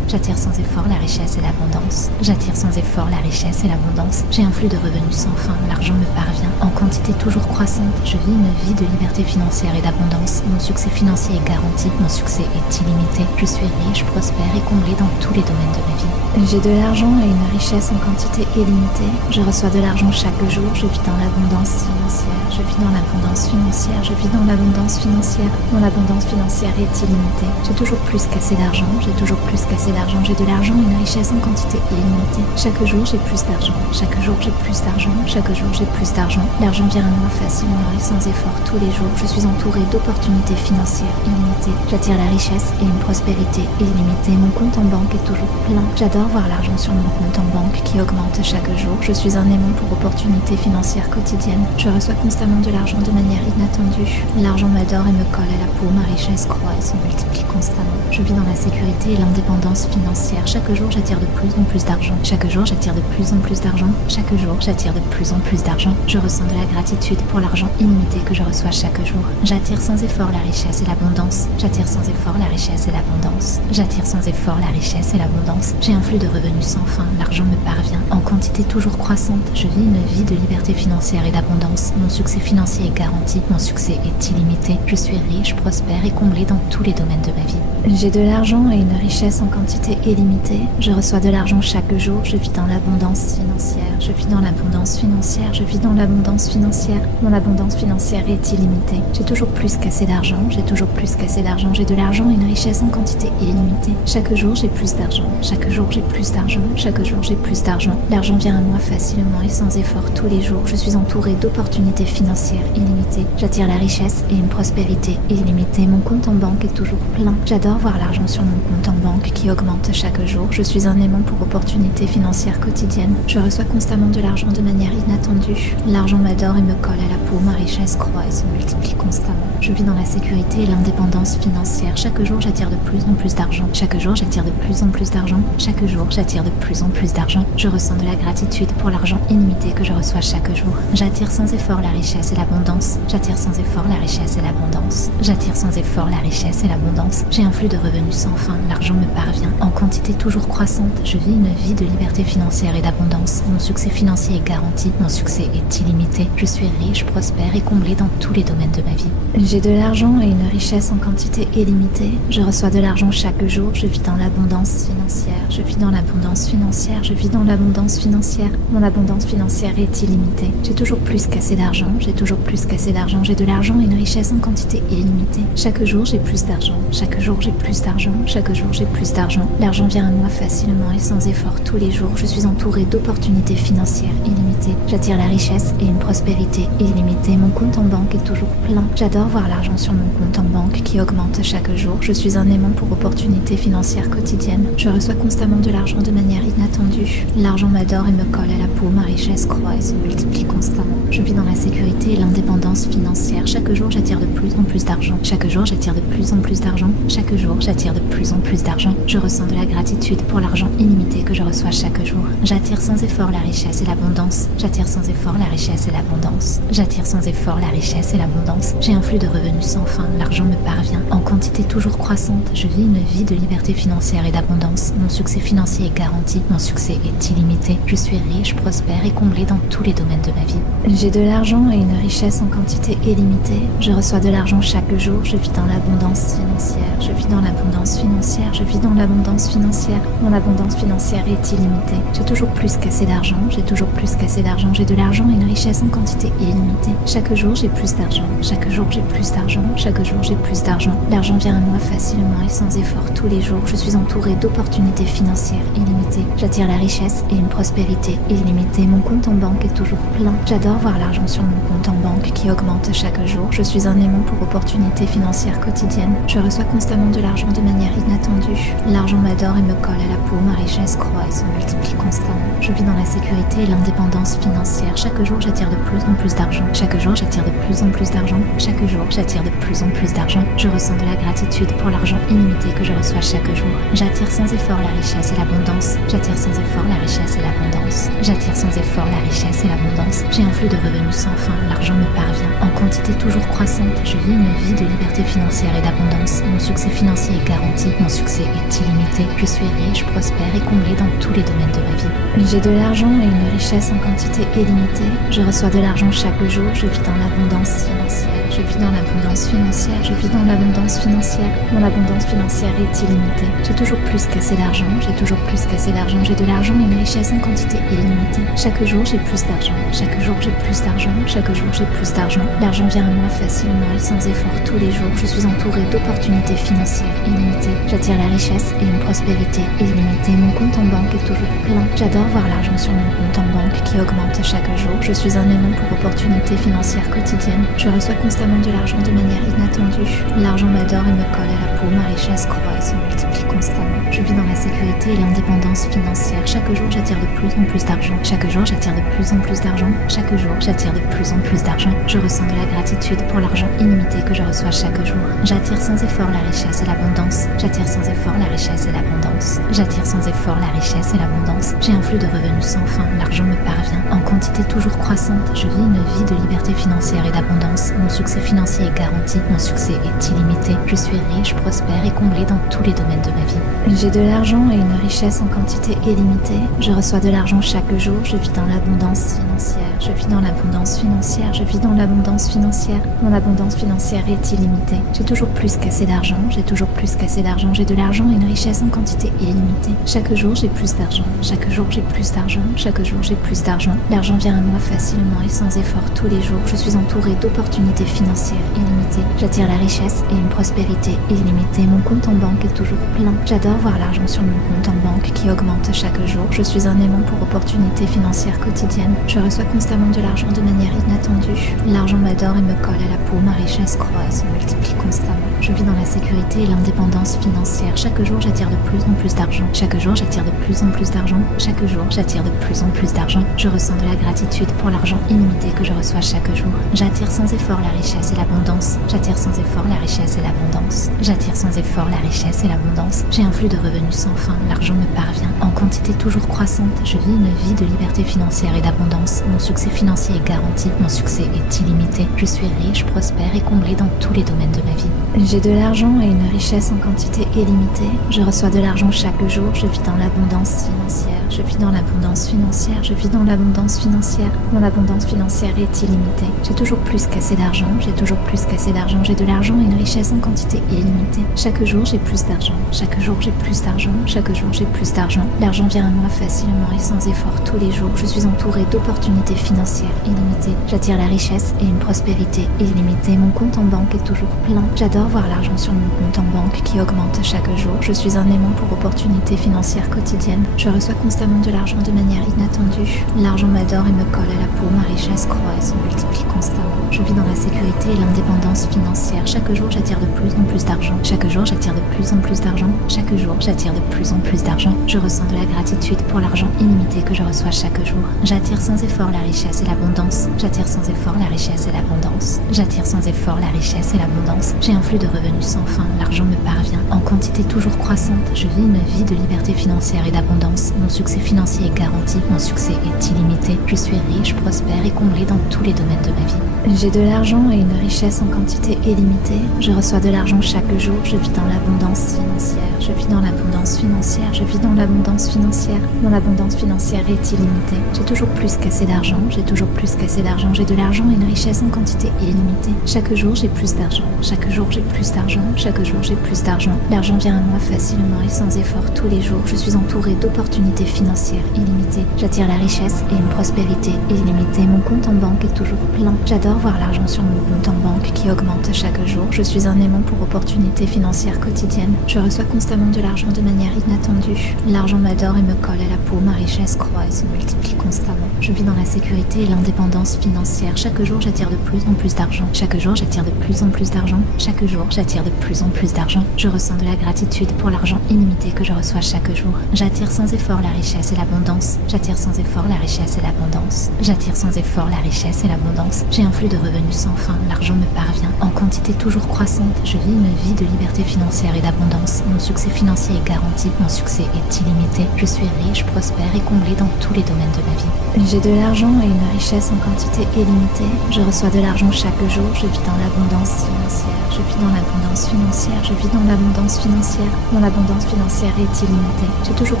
J'attire sans effort la richesse et l'abondance. J'attire sans effort la richesse et l'abondance. J'ai un flux de revenus sans fin. L'argent me parvient en quantité toujours croissante. Je vis une vie de liberté financière et d'abondance. Mon succès financier est garanti. Mon succès est illimité. Je suis riche, prospère et comblé dans tous les domaines de ma vie. J'ai de l'argent et une richesse en quantité illimitée. Je reçois de l'argent chaque jour. Je vis dans l'abondance financière. Je vis dans l'abondance financière. Je vis dans l'abondance financière. Mon abondance financière est illimitée. J'ai toujours plus qu'assez d'argent. J'ai toujours plus qu'assez d'argent. J'ai de l'argent et une richesse en quantité illimitée. Chaque jour, j'ai plus d'argent. Chaque jour, j'ai plus d'argent. Chaque jour, j'ai plus d'argent. L'argent vient à moi facilement et sans effort tous les jours. Je suis entourée d'opportunités financières illimitées. J'attire la richesse et une prospérité illimitée. Mon compte en banque est toujours plein. J'adore voir l'argent sur mon compte en banque qui augmente chaque jour. Je suis un aimant pour opportunités financières quotidiennes. Je reçois constamment de l'argent de manière inattendue. L'argent m'adore et me colle à la peau. Ma richesse croît et se multiplie constamment. Je vis dans la sécurité et l'indépendance financière. Chaque jour, j'attire de plus en plus d'argent. Chaque jour, j'attire de plus en plus d'argent. Chaque jour, j'attire de plus en plus d'argent. Je ressens de la gratitude pour l'argent illimité que je reçois chaque jour. J'attire sans effort la richesse et l'abondance. J'attire sans effort la richesse et l'abondance. J'attire sans effort la richesse et l'abondance. J'ai un flux de revenus sans fin. L'argent me parvient en quantité toujours croissante. Je vis une vie de liberté financière et d'abondance. Mon succès financier est garanti. Mon succès est illimité. Je suis riche, prospère et comblé dans tous les domaines de ma vie. J'ai de l'argent et une richesse en quantité illimitée. Je reçois de l'argent chaque jour. Je vis dans l'abondance financière. Je vis dans l'abondance financière. Je vis dans l'abondance financière. Mon abondance financière est illimitée. J'ai toujours plus qu'assez d'argent. J'ai toujours plus qu'assez d'argent. J'ai de l'argent et une richesse en quantité illimitée. Chaque jour, j'ai plus d'argent. Chaque jour, j'ai plus d'argent. Chaque jour, j'ai plus d'argent. L'argent vient à moi facilement et sans effort tous les jours. Je suis entourée d'opportunités financières illimitées. J'attire la richesse et une prospérité illimitée. Mon compte en banque est toujours plein. J'adore voir l'argent sur mon compte en banque qui augmente chaque jour. Je suis un aimant pour opportunités financières quotidiennes. Je reçois constamment de l'argent de manière inattendue. L'argent m'adore et me colle à la peau. Ma richesse croît et se multiplie constamment. Je vis dans la sécurité et l'indépendance financière. Chaque jour, j'attire de plus en plus d'argent. Chaque jour, j'attire de plus en plus d'argent. Chaque jour, j'attire de plus en plus d'argent. Je ressens de la gratitude pour l'argent illimité que je reçois chaque jour. J'attire sans effort la richesse et l'abondance. J'attire sans effort la richesse et l'abondance. J'attire sans effort la richesse et l'abondance. J'ai un flux de revenus sans fin. L'argent me parvient en quantité toujours croissante. Je vis une vie de liberté financière et d'abondance. Mon succès financier est garanti. Mon succès est illimité. Je suis riche, prospère et comblé dans tous les domaines de ma vie. J'ai de l'argent et une richesse en quantité illimitée. Je reçois de l'argent chaque jour. Je vis dans l'abondance financière. Je vis dans l'abondance financière. Je vis dans l'abondance financière. Mon abondance financière est illimitée. J'ai toujours plus qu'assez d'argent. J'ai toujours plus qu'assez d'argent. J'ai de l'argent et une richesse en quantité illimitée. Chaque jour, j'ai plus d'argent. Chaque jour, j'ai plus d'argent. Chaque jour, j'ai plus d'argent. L'argent vient à moi facilement et sans effort tous les jours. Je suis entourée d'opportunités financières illimitées. J'attire la richesse et une prospérité illimitée. Mon compte en banque est toujours plein. J'adore voir l'argent sur mon compte en banque qui augmente chaque jour. Je suis un aimant pour opportunités financières quotidiennes. Je reçois constamment de l'argent de manière inattendue. L'argent m'adore et me colle à la peau. Ma richesse croît et se multiplie constamment. Je vis dans la sécurité et l'indépendance financière. Chaque jour, j'attire de plus en plus d'argent. Chaque jour, j'attire de plus en plus d'argent. Chaque jour, j'attire de plus en plus d'argent. Je ressens de la gratitude pour l'argent illimité que je reçois chaque jour. J'attire sans effort la richesse et l'abondance. J'attire sans effort la richesse et l'abondance. J'attire sans effort la richesse et l'abondance. J'ai un flux de revenus sans fin. L'argent me parvient en quantité toujours croissante. Je vis une vie de liberté financière et d'abondance. Mon succès financier est garanti. Mon succès est illimité. Je suis riche, prospère et comblé dans tous les domaines de ma vie. J'ai de l'argent et une richesse en quantité illimitée. Je reçois de l'argent chaque jour. Je vis dans l'abondance financière. Je vis dans l'abondance financière. Je vis dans l'abondance financière. Mon abondance financière est illimitée. J'ai toujours plus qu'assez d'argent. J'ai toujours plus qu'assez d'argent. J'ai de l'argent et une richesse en quantité illimitée. Chaque jour, j'ai plus d'argent. Chaque jour, j'ai plus d'argent. Chaque jour, j'ai plus d'argent. L'argent vient à moi facilement et sans effort tous les jours. Je suis entourée d'opportunités financières financière illimitée. J'attire la richesse et une prospérité illimitée. Mon compte en banque est toujours plein. J'adore voir l'argent sur mon compte en banque qui augmente chaque jour. Je suis un aimant pour opportunités financières quotidiennes. Je reçois constamment de l'argent de manière inattendue. L'argent m'adore et me colle à la peau. Ma richesse croît et se multiplie constamment. Je vis dans la sécurité et l'indépendance financière. Chaque jour, j'attire de plus en plus d'argent. Chaque jour, j'attire de plus en plus d'argent. Chaque jour, j'attire de plus en plus d'argent. Je ressens de la gratitude pour l'argent illimité que je reçois chaque jour. J'attire sans effort la richesse et l'abondance. J'attire sans effort la richesse et l'abondance. J'attire sans effort la richesse et l'abondance. J'ai un flux de revenus sans fin. L'argent me parvient en quantité toujours croissante. Je vis une vie de liberté financière et d'abondance. Mon succès financier est garanti. Mon succès est illimité. Je suis riche, prospère et comblé dans tous les domaines de ma vie. J'ai de l'argent et une richesse en quantité illimitée. Je reçois de l'argent chaque jour. Je vis dans l'abondance financière. Je vis dans l'abondance financière. Je vis dans l'abondance financière. Mon abondance financière est illimitée. J'ai toujours plus qu'assez d'argent. J'ai toujours plus qu'assez d'argent. J'ai de l'argent et une richesse en quantité illimitée. Chaque jour, j'ai plus d'argent. Chaque jour, j'ai plus d'argent. Chaque jour, j'ai plus d'argent. L'argent vient à moi facilement et sans effort tous les jours. Je suis entourée d'opportunités financières illimitées. J'attire la richesse et une prospérité illimitée. Mon compte en banque est toujours plein. J'adore voir l'argent sur mon compte en banque qui augmente chaque jour. Je suis un aimant pour opportunités financières quotidiennes. Je reçois constamment de l'argent de manière inattendue. L'argent m'adore et me colle à la peau. Ma richesse croît et se multiplie constamment. Je vis dans la sécurité et l'indépendance financière. Chaque jour, j'attire de plus en plus d'argent. Chaque jour, j'attire de plus en plus d'argent. Chaque jour, j'attire de plus en plus d'argent. Je ressens de la gratitude pour l'argent illimité que je reçois chaque jour. J'attire sans effort la richesse et l'abondance. J'attire sans effort la richesse et l'abondance. J'attire sans effort la richesse et l'abondance. J'ai un flux de revenus sans fin. L'argent me parvient en quantité toujours croissante. Je vis une vie de liberté financière et d'abondance. Mon succès financier est garanti. Mon succès est illimité. Je suis riche, prospère et comblé dans tous les domaines de ma vie. J'ai de l'argent et une richesse en quantité illimitée. Je reçois de l'argent chaque jour. Je vis dans l'abondance financière. Je vis dans l'abondance financière. Je vis dans l'abondance financière. Mon abondance financière est illimitée. J'ai toujours plus qu'assez d'argent. J'ai toujours plus qu'assez d'argent. J'ai de l'argent et une richesse en quantité illimitée. Chaque jour, j'ai plus d'argent. Chaque jour, j'ai plus d'argent. Chaque jour, j'ai plus d'argent. L'argent vient à moi facilement et sans effort tous les jours. Je suis entourée d'opportunités financières illimitées. J'attire la richesse et une prospérité illimitée. Mon compte en banque est toujours plein. J'adore voir l'argent sur mon compte en banque qui augmente chaque jour. Je suis un aimant pour opportunités financières quotidiennes. Je reçois constamment de l'argent de manière inattendue. L'argent m'adore et me colle à la peau. Ma richesse croît et se multiplie constamment. Je vis dans la sécurité et l'indépendance financière. Chaque jour, j'attire de plus en plus d'argent. Chaque jour, j'attire de plus en plus d'argent. Chaque jour, j'attire de plus en plus d'argent. Je ressens de la gratitude pour l'argent illimité que je reçois chaque jour. J'attire sans effort la richesse et l'abondance. J'attire sans effort la richesse et l'abondance. J'attire sans effort la richesse et l'abondance. J'ai un flux de revenus sans fin. L'argent me parvient en quantité toujours croissante. Je vis une vie de liberté financière et d'abondance. Mon succès financier est garanti. Mon succès est illimité. Je suis riche, prospère et comblé dans tous les domaines de ma vie. J'ai de l'argent et une richesse en quantité illimitée. Je reçois de l'argent chaque jour. Je vis dans l'abondance financière. Je vis dans l'abondance financière. Je vis dans l'abondance financière. Mon abondance financière est illimitée. J'ai toujours plus qu'assez d'argent. J'ai toujours plus qu'assez d'argent. J'ai de l'argent et une richesse en quantité illimitée. Chaque jour, j'ai plus d'argent. Chaque jour, j'ai plus d'argent. Chaque jour, j'ai plus d'argent. L'argent vient à moi facilement et sans effort tous les jours. Je suis entourée d'opportunités financières illimitées. J'attire la richesse et une prospérité illimitée. Mon compte en banque est toujours plein. J'adore voir l'argent sur mon compte en banque qui augmente chaque jour. Je suis un aimant. éléments pour opportunités financières quotidiennes. Je reçois constamment de l'argent de manière inattendue. L'argent m'adore et me colle à la peau. Ma richesse croît et se multiplie constamment. Je vis dans la sécurité et l'indépendance financière. Chaque jour, j'attire de plus en plus d'argent. Chaque jour, j'attire de plus en plus d'argent. Chaque jour, j'attire de plus en plus d'argent. Je ressens de la gratitude pour l'argent illimité que je reçois chaque jour. J'attire sans effort la richesse et l'abondance. J'attire sans effort la richesse et l'abondance. J'attire sans effort la richesse et l'abondance. J'ai un flux de revenus sans fin. L'argent me parvient en quantité toujours croissante. Je vis une vie de liberté financière et d'abondance. Mon succès financier est garanti. Mon succès est illimité. Je suis riche, prospère et comblé dans tous les domaines de ma vie. J'ai de l'argent et une richesse en quantité illimitée. Je reçois de l'argent chaque jour. Je vis dans l'abondance financière. Je vis dans l'abondance financière. Je vis dans l'abondance financière. Mon abondance financière est illimitée. J'ai toujours plus qu'assez d'argent. J'ai toujours plus qu'assez d'argent. J'ai de l'argent et une richesse en quantité illimitée. Chaque jour, j'ai plus d'argent. Chaque jour, j'ai plus d'argent. Chaque jour, j'ai plus d'argent. L'argent vient à moi facilement et sans effort tous les jours. Je suis entourée d'opportunités financières illimitées. J'attire la richesse et une prospérité illimitée. Mon compte en banque est toujours plein. J'adore voir l'argent sur mon compte en banque qui augmente chaque jour. Je suis un aimant pour opportunités financières quotidiennes. Je reçois constamment de l'argent de manière inattendue. L'argent L'argent m'adore et me colle à la peau, ma richesse croît et se multiplie constamment. Je vis dans la sécurité et l'indépendance financière. Chaque jour, j'attire de plus en plus d'argent. Chaque jour, j'attire de plus en plus d'argent. Chaque jour, j'attire de plus en plus d'argent. Je ressens de la gratitude pour l'argent illimité que je reçois chaque jour. J'attire sans effort la richesse et l'abondance. J'attire sans effort la richesse et l'abondance. J'attire sans effort la richesse et l'abondance. J'ai un flux de revenus sans fin. L'argent me parvient en quantité toujours croissante. Je vis une vie de liberté financière et d'abondance. Mon succès financier est garanti. Mon succès est illimité. Je suis riche, prospère et comblé dans tous les domaines de ma vie. J'ai de l'argent et une richesse en quantité illimitée. Je reçois de l'argent chaque jour. Je vis dans l'abondance financière. Je vis dans l'abondance financière. Je vis dans l'abondance financière. Mon abondance financière est illimitée. J'ai toujours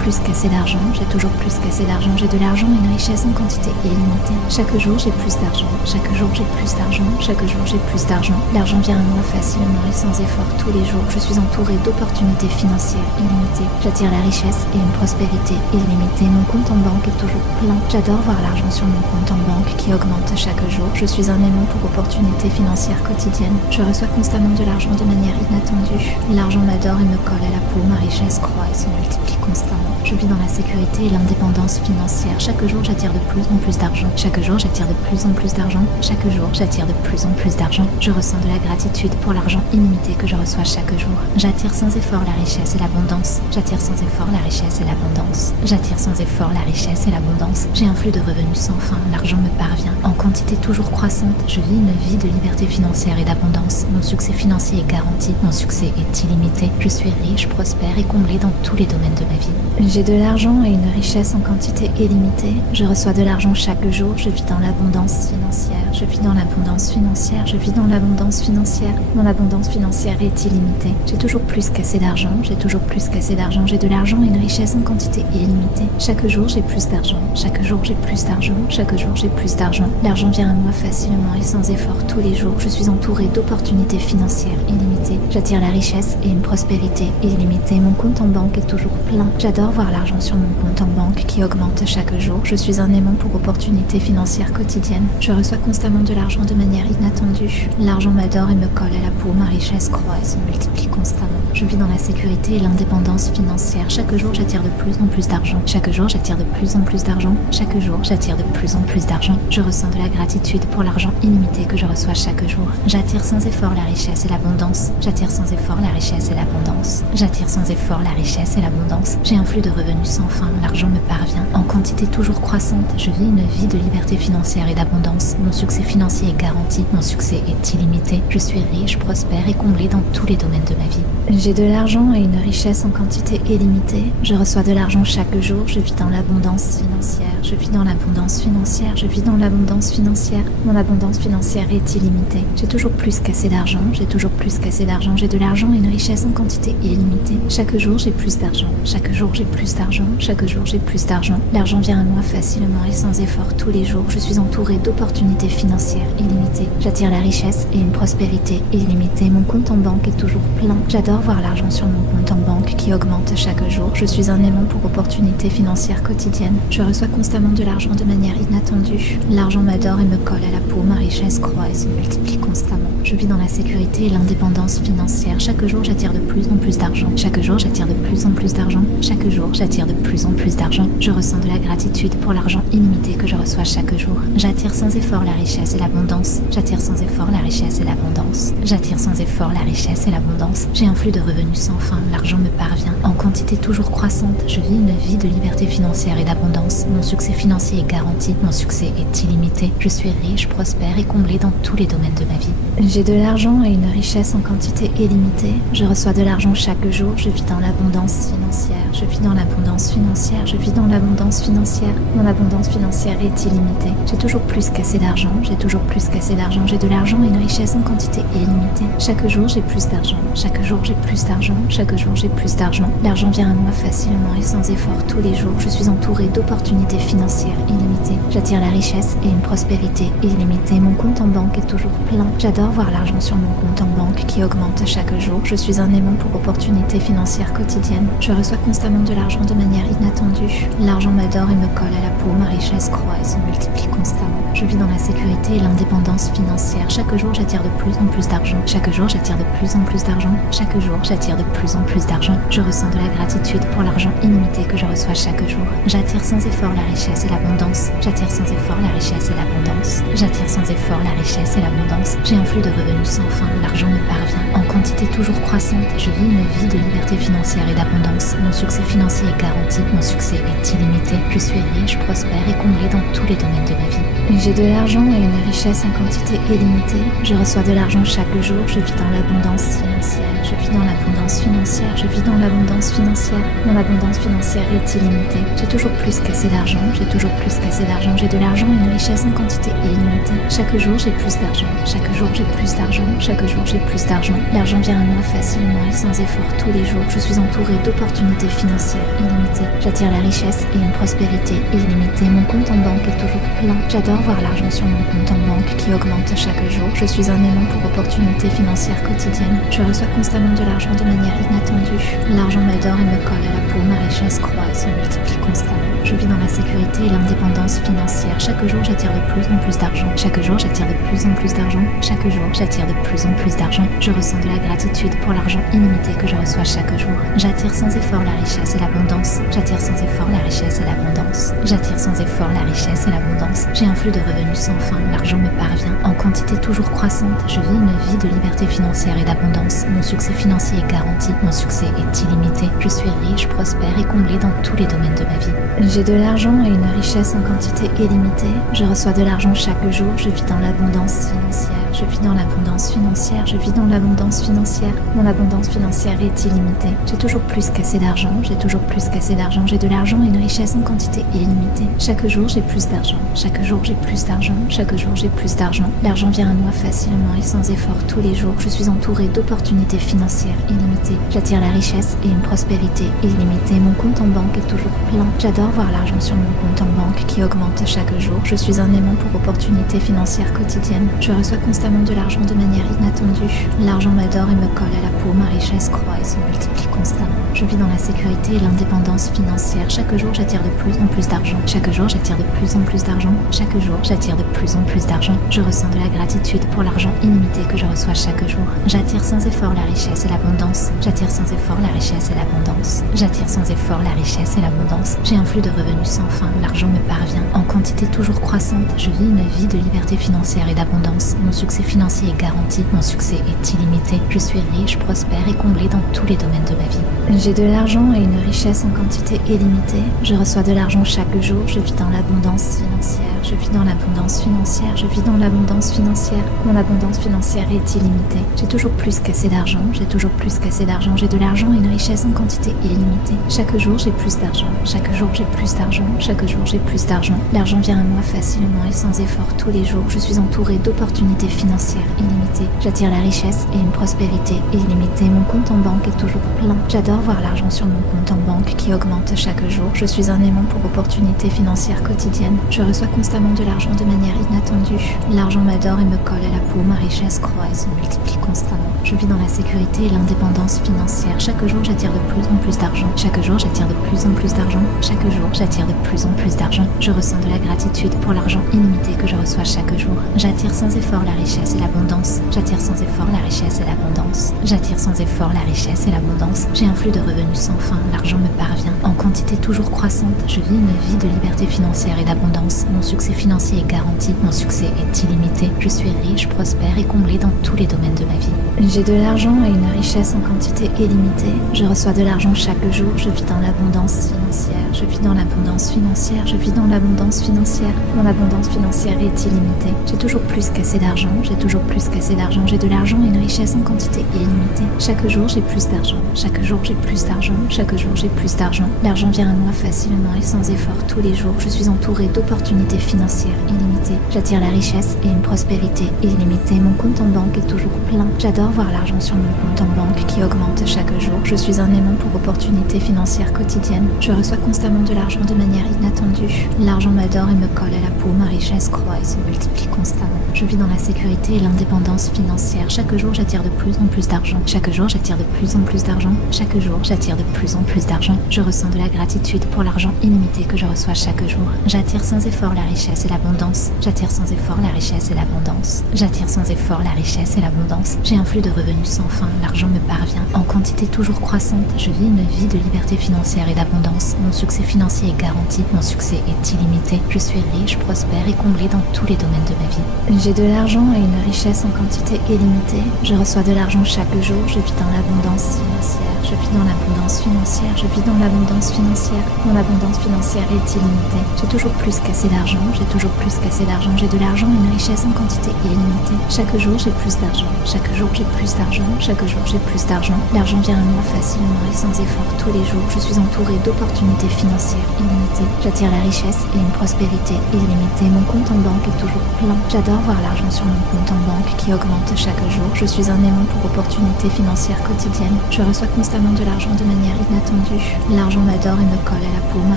plus qu'assez d'argent. J'ai toujours plus qu'assez d'argent. J'ai de l'argent et une richesse en quantité illimitée. Chaque jour, j'ai plus d'argent. Chaque jour, j'ai plus d'argent. Chaque jour, j'ai plus d'argent. L'argent vient à moi facilement et sans effort tous les jours. Je suis entourée d'opportunités financières illimitées. J'attire la richesse et une prospérité illimitée. Mon compte en banque est toujours plein. J'adore voir l'argent sur mon compte en banque qui augmente chaque jour. Je suis un aimant pour opportunités financières quotidiennes. Je reçois constamment de l'argent de manière inattendue. L'argent m'adore et me colle à la peau. Ma richesse croît et se multiplie constamment. Je vis dans la sécurité et l'indépendance financière. Chaque jour, j'attire de plus en plus d'argent. Chaque jour, j'attire de plus en plus d'argent. Chaque jour, j'attire de plus en plus d'argent. Je ressens de la gratitude pour l'argent illimité que je reçois chaque jour. J'attire sans effort la richesse et l'abondance. J'attire sans effort la richesse et l'abondance. J'attire sans effort la richesse et l'abondance. J'ai un flux de revenus sans fin. L'argent me parvient en quantité toujours croissante. Je vis une vie de liberté financière et d'abondance. Mon succès financier est garanti. Mon succès est illimité. Je suis riche, prospère et comblé dans tous les domaines de ma vie. J'ai de l'argent et une richesse en quantité illimitée. Je reçois de l'argent chaque jour. Je vis dans l'abondance financière. Je vis dans l'abondance financière. Je vis dans l'abondance financière. Mon abondance financière est illimitée. J'ai toujours plus qu'assez d'argent. J'ai toujours plus qu'assez d'argent. J'ai de l'argent et une richesse en quantité illimitée. Chaque jour, j'ai plus d'argent. Chaque jour, j'ai plus d'argent. Chaque jour, j'ai plus d'argent. L'argent vient à moi facilement et sans effort tous les jours. Je suis entourée d'opportunités financières illimitées. J'attire la richesse et une prospérité illimitée. Mon compte en banque est toujours plein. J'adore voir l'argent sur mon compte en banque qui augmente chaque jour. Je suis un aimant pour opportunités financières quotidiennes. Je reçois constamment de l'argent de manière inattendue. L'argent m'adore et me colle à la peau. Ma richesse croît et se multiplie constamment. Je vis dans la sécurité et l'indépendance financière. Chaque jour, j'attire de plus en plus d'argent. Chaque jour, j'attire de plus en plus d'argent. Chaque jour, j'attire de plus en plus d'argent. Je ressens de la gratitude pour l'argent illimité que je reçois chaque jour. J'attire sans effort la richesse et l'abondance. J'attire sans effort la richesse et l'abondance. J'attire sans effort la richesse et l'abondance. J'ai un flux de revenus sans fin. L'argent me parvient en quantité toujours croissante. Je vis une vie de liberté financière et d'abondance. Mon succès financier est garanti. Mon succès est illimité. Je suis riche, prospère et comblé dans tous les domaines de ma vie. J'ai de l'argent et une richesse en quantité illimitée. Je reçois de l'argent chaque jour. Je vis dans l'abondance financière. Je vis dans l'abondance financière. Je vis dans l'abondance financière. Mon abondance financière est illimitée. J'ai toujours plus qu'assez d'argent. J'ai toujours plus qu'assez d'argent. J'ai de l'argent et une richesse en quantité illimitée. Chaque jour, j'ai plus d'argent. Chaque jour, j'ai plus d'argent. Chaque jour, j'ai plus d'argent. L'argent vient à moi facilement et sans effort tous les jours. Je suis entourée d'opportunités financières illimitées. J'attire la richesse et une prospérité illimitée. Mon compte en banque est toujours plein. J'adore voir l'argent sur mon compte en banque qui augmente chaque jour. Je suis un aimant pour opportunités financières quotidiennes. Je reçois constamment de l'argent de manière inattendue. L'argent m'adore et me colle à la peau. Ma richesse croît et se multiplie constamment. Je vis dans la sécurité et l'indépendance financière. Chaque jour, j'attire de plus en plus d'argent. Chaque jour, j'attire de plus en plus d'argent. Chaque jour, j'attire de plus en plus d'argent. Je ressens de la gratitude pour l'argent illimité que je reçois chaque jour. J'attire sans effort la richesse et l'abondance. J'attire sans effort la richesse et l'abondance. J'attire sans effort la richesse et l'abondance. J'ai un flux de revenus sans fin. L'argent me parvient en quantité toujours croissante. Je vis une vie de liberté financière et d'abondance. Mon succès financier est garanti. Mon succès est illimité. Je suis riche, prospère et comblé dans tous les domaines de ma vie. J'ai de l'argent et une richesse en quantité illimitée. Je reçois de l'argent chaque jour. Je vis dans l'abondance financière. Je vis dans l'abondance financière. Je vis dans l'abondance financière. Mon abondance financière est illimitée. J'ai toujours plus qu'assez d'argent. J'ai toujours plus qu'assez d'argent. J'ai de l'argent et une richesse en quantité illimitée. Chaque jour, j'ai plus d'argent. Chaque jour, j'ai plus d'argent. Chaque jour, j'ai plus d'argent. L'argent vient à moi facilement et sans effort tous les jours. Je suis entourée d'opportunités financières illimitées. J'attire la richesse et une prospérité illimitée. Mon compte en banque est toujours plein. J'adore voir l'argent sur mon compte en banque qui augmente chaque jour. Je suis un aimant pour opportunités financières quotidiennes. Je reçois constamment de l'argent de manière inattendue. L'argent m'adore et me colle à la peau. Ma richesse croît et se multiplie constamment. Je vis dans la sécurité et l'indépendance financière. Chaque jour, j'attire de plus en plus d'argent. Chaque Chaque jour, j'attire de plus en plus d'argent. Chaque jour, j'attire de plus en plus d'argent. Je ressens de la gratitude pour l'argent l'argent illimité que je reçois chaque jour. J'attire sans effort la richesse et l'abondance. J'attire sans effort la richesse et l'abondance. J'attire sans effort la richesse et l'abondance. J'ai un flux de revenus sans fin, l'argent me parvient en quantité toujours croissante. Je vis une vie de liberté financière et d'abondance. Mon succès financier est garanti, mon succès est illimité. Je suis riche, prospère et comblé dans tous les domaines de ma vie. J'ai de l'argent et une richesse en quantité illimitée. Je reçois de l'argent chaque jour. Je vis dans l'abondance financière. Je vis dans l'abondance financière. Je vis dans l'abondance financière. Mon abondance financière est illimitée. J'ai toujours plus qu'assez d'argent. J'ai toujours plus qu'assez d'argent. J'ai de l'argent et une richesse en quantité illimitée. Chaque jour, j'ai plus d'argent. Chaque jour, j'ai plus d'argent. Chaque jour, j'ai plus d'argent. L'argent vient à moi facilement et sans effort tous les jours. Je suis entourée d'opportunités financières illimitées. J'attire la richesse et une prospérité illimitée. Mon compte en banque est toujours plein. J'adore voir l'argent sur mon compte en banque qui augmente chaque jour. Je suis un aimant pour opportunités financières quotidiennes. Je reçois constamment de l'argent de manière inattendue. L'argent m'adore et me colle à la peau. Ma richesse croît et se multiplie constamment. Je vis dans la sécurité et l'indépendance financière. Chaque jour, j'attire de plus en plus d'argent. Chaque jour, j'attire de plus en plus d'argent. Chaque jour, j'attire de plus en plus d'argent. Je ressens de la gratitude pour l'argent illimité que je reçois chaque jour. J'attire sans effort la richesse et l'abondance. J'attire sans effort la richesse et l'abondance. J'attire sans effort la richesse et l'abondance. J'ai un flux de revenus sans fin. L'argent me parvient en quantité toujours croissante. Je vis une vie de liberté financière et d'abondance. Mon succès financier est garanti. Mon succès est illimité. Je suis riche, prospère et comblé dans tous les domaines de ma vie. J'ai de l'argent et une richesse en quantité illimitée. Je reçois de l'argent chaque jour. Je vis dans l'abondance financière. Je vis dans l'abondance financière. Je vis dans l'abondance financière. Mon abondance financière est illimitée. J'ai toujours plus qu'assez d'argent. J'ai toujours plus qu'assez d'argent. J'ai de l'argent et une richesse en quantité illimitée. Chaque jour, j'ai plus d'argent. Chaque jour, j'ai plus d'argent. Chaque jour, j'ai plus d'argent. L'argent vient à moi facilement et sans effort tous les jours. Je suis entourée d'opportunités financières illimitées. J'attire la richesse et une prospérité illimitée. Mon compte en banque est toujours plein. J'adore voir l'argent sur mon compte en banque qui augmente chaque jour. Je suis un aimant pour opportunités financières quotidiennes. Je reçois constamment de l'argent de manière inattendue. L'argent m'adore et me colle à la peau. Ma richesse croît et se multiplie constamment. Je vis dans la sécurité et l'indépendance financière. Chaque jour, j'attire de plus en plus d'argent. Chaque jour, j'attire de plus en plus d'argent. Chaque jour, j'attire de plus en plus d'argent. Je ressens de la gratitude pour l'argent illimité que je reçois chaque jour. J'attire sans effort la richesse et l'abondance. J'attire sans effort la richesse et l'abondance. J'attire sans effort la richesse et l'abondance. J'ai un flux de revenus sans fin. L'argent me parvient en quantité toujours croissante. Je vis une vie de liberté financière et d'abondance. Mon succès financier est garanti. Mon succès est illimité. Je suis riche, prospère et comblé dans tous les domaines de ma vie. J'ai de l'argent et une richesse en quantité illimitée. Je reçois de l'argent chaque jour. Je vis dans l'abondance financière. Je vis dans l'abondance financière. Je vis dans l'abondance financière. Mon abondance financière est illimitée. J'ai toujours plus qu'assez d'argent. J'ai toujours plus qu'assez d'argent. J'ai de l'argent et une richesse en quantité illimitée. Chaque jour, j'ai plus d'argent. Chaque jour, j'ai plus d'argent. Chaque jour, j'ai plus d'argent. L'argent vient à moi facilement et sans effort tous les jours. Je suis entourée d'opportunités financières illimitées. J'attire la richesse et une prospérité illimitée. Mon compte en banque est toujours plein. J'adore voir l'argent sur mon compte en banque qui augmente chaque jour. Je suis un aimant pour opportunités financières quotidiennes. Je reçois constamment de l'argent de manière inattendue. L'argent m'adore et me colle à la peau. Ma richesse croît et se multiplie constamment. Je vis dans la sécurité et l'indépendance financière. Chaque jour, j'attire de plus en plus d'argent. Chaque jour, j'attire de plus en plus d'argent. Chaque jour, j'attire de plus en plus d'argent. Je ressens de la gratitude pour l'argent illimité que je reçois chaque jour. J'attire sans effort la richesse et l'abondance. J'attire sans effort la richesse et l'abondance. J'attire sans effort la richesse et l'abondance. J'ai un flux de revenus sans fin. L'argent me parvient en quantité toujours croissante. Je vis une vie de liberté financière et d'abondance. Mon succès financier est garanti. Mon succès est illimité. Je suis riche, prospère et comblé dans tous les domaines de ma vie. J'ai de l'argent et une richesse en quantité illimitée. Je reçois de l'argent chaque jour. Je vis dans l'abondance financière. Je vis dans l'abondance financière. Je vis dans l'abondance financière. Mon abondance financière est illimitée. J'ai toujours plus qu'assez d'argent. J'ai toujours plus qu'assez d'argent. J'ai de l'argent et une richesse en quantité illimitée. Chaque jour, j'ai plus d'argent. Chaque jour, j'ai plus d'argent. Chaque jour, j'ai plus d'argent. L'argent vient à moi facilement et sans effort tous les jours. Je suis entourée d'opportunités financières illimitées. J'attire la richesse et une prospérité illimitée. Mon compte en banque est toujours plein. J'adore voir l'argent sur mon compte en banque qui augmente chaque jour. Je suis un aimant pour opportunités financières quotidiennes. Je reçois constamment de l'argent de manière inattendue. L'argent m'adore et me colle à la peau, ma richesse croît et se multiplie constamment. Je vis dans la sécurité et l'indépendance financière. Chaque jour, j'attire de plus en plus d'argent. Chaque jour, j'attire de plus en plus d'argent. Chaque jour, j'attire de plus en plus d'argent. Je ressens de la gratitude pour l'argent illimité que je reçois chaque jour. J'attire sans effort la richesse et l'abondance. J'attire sans effort la richesse et l'abondance. J'attire sans effort la richesse et l'abondance. J'ai un flux de revenus sans fin. L'argent me parvient en quantité toujours croissante. Je vis une vie de liberté financière et d'abondance. Mon succès financier est garanti. Mon succès est illimité. Je suis riche, prospère et comblé dans tous les domaines de ma vie. J'ai de l'argent et une richesse en quantité illimitée. Je reçois de l'argent chaque jour. Je vis dans l'abondance financière. Je vis dans l'abondance financière. Je vis dans l'abondance financière. Mon abondance financière est illimitée. J'ai toujours plus qu'assez d'argent. J'ai toujours plus qu'assez d'argent. J'ai de l'argent et une richesse en quantité illimitée. Chaque jour, j'ai plus d'argent. Chaque jour, j'ai plus d'argent. Chaque jour, j'ai plus d'argent. L'argent vient à moi facilement et sans effort tous les jours. Je suis entourée d'opportunités financières illimitées. J'attire la richesse et une prospérité illimitée. Mon compte en banque est toujours plein. J'adore voir l'argent sur mon compte en banque qui augmente chaque jour. Je suis un aimant pour opportunités financières quotidiennes. Je reçois constamment de l'argent de manière inattendue. L'argent m'adore et me colle à la peau. Ma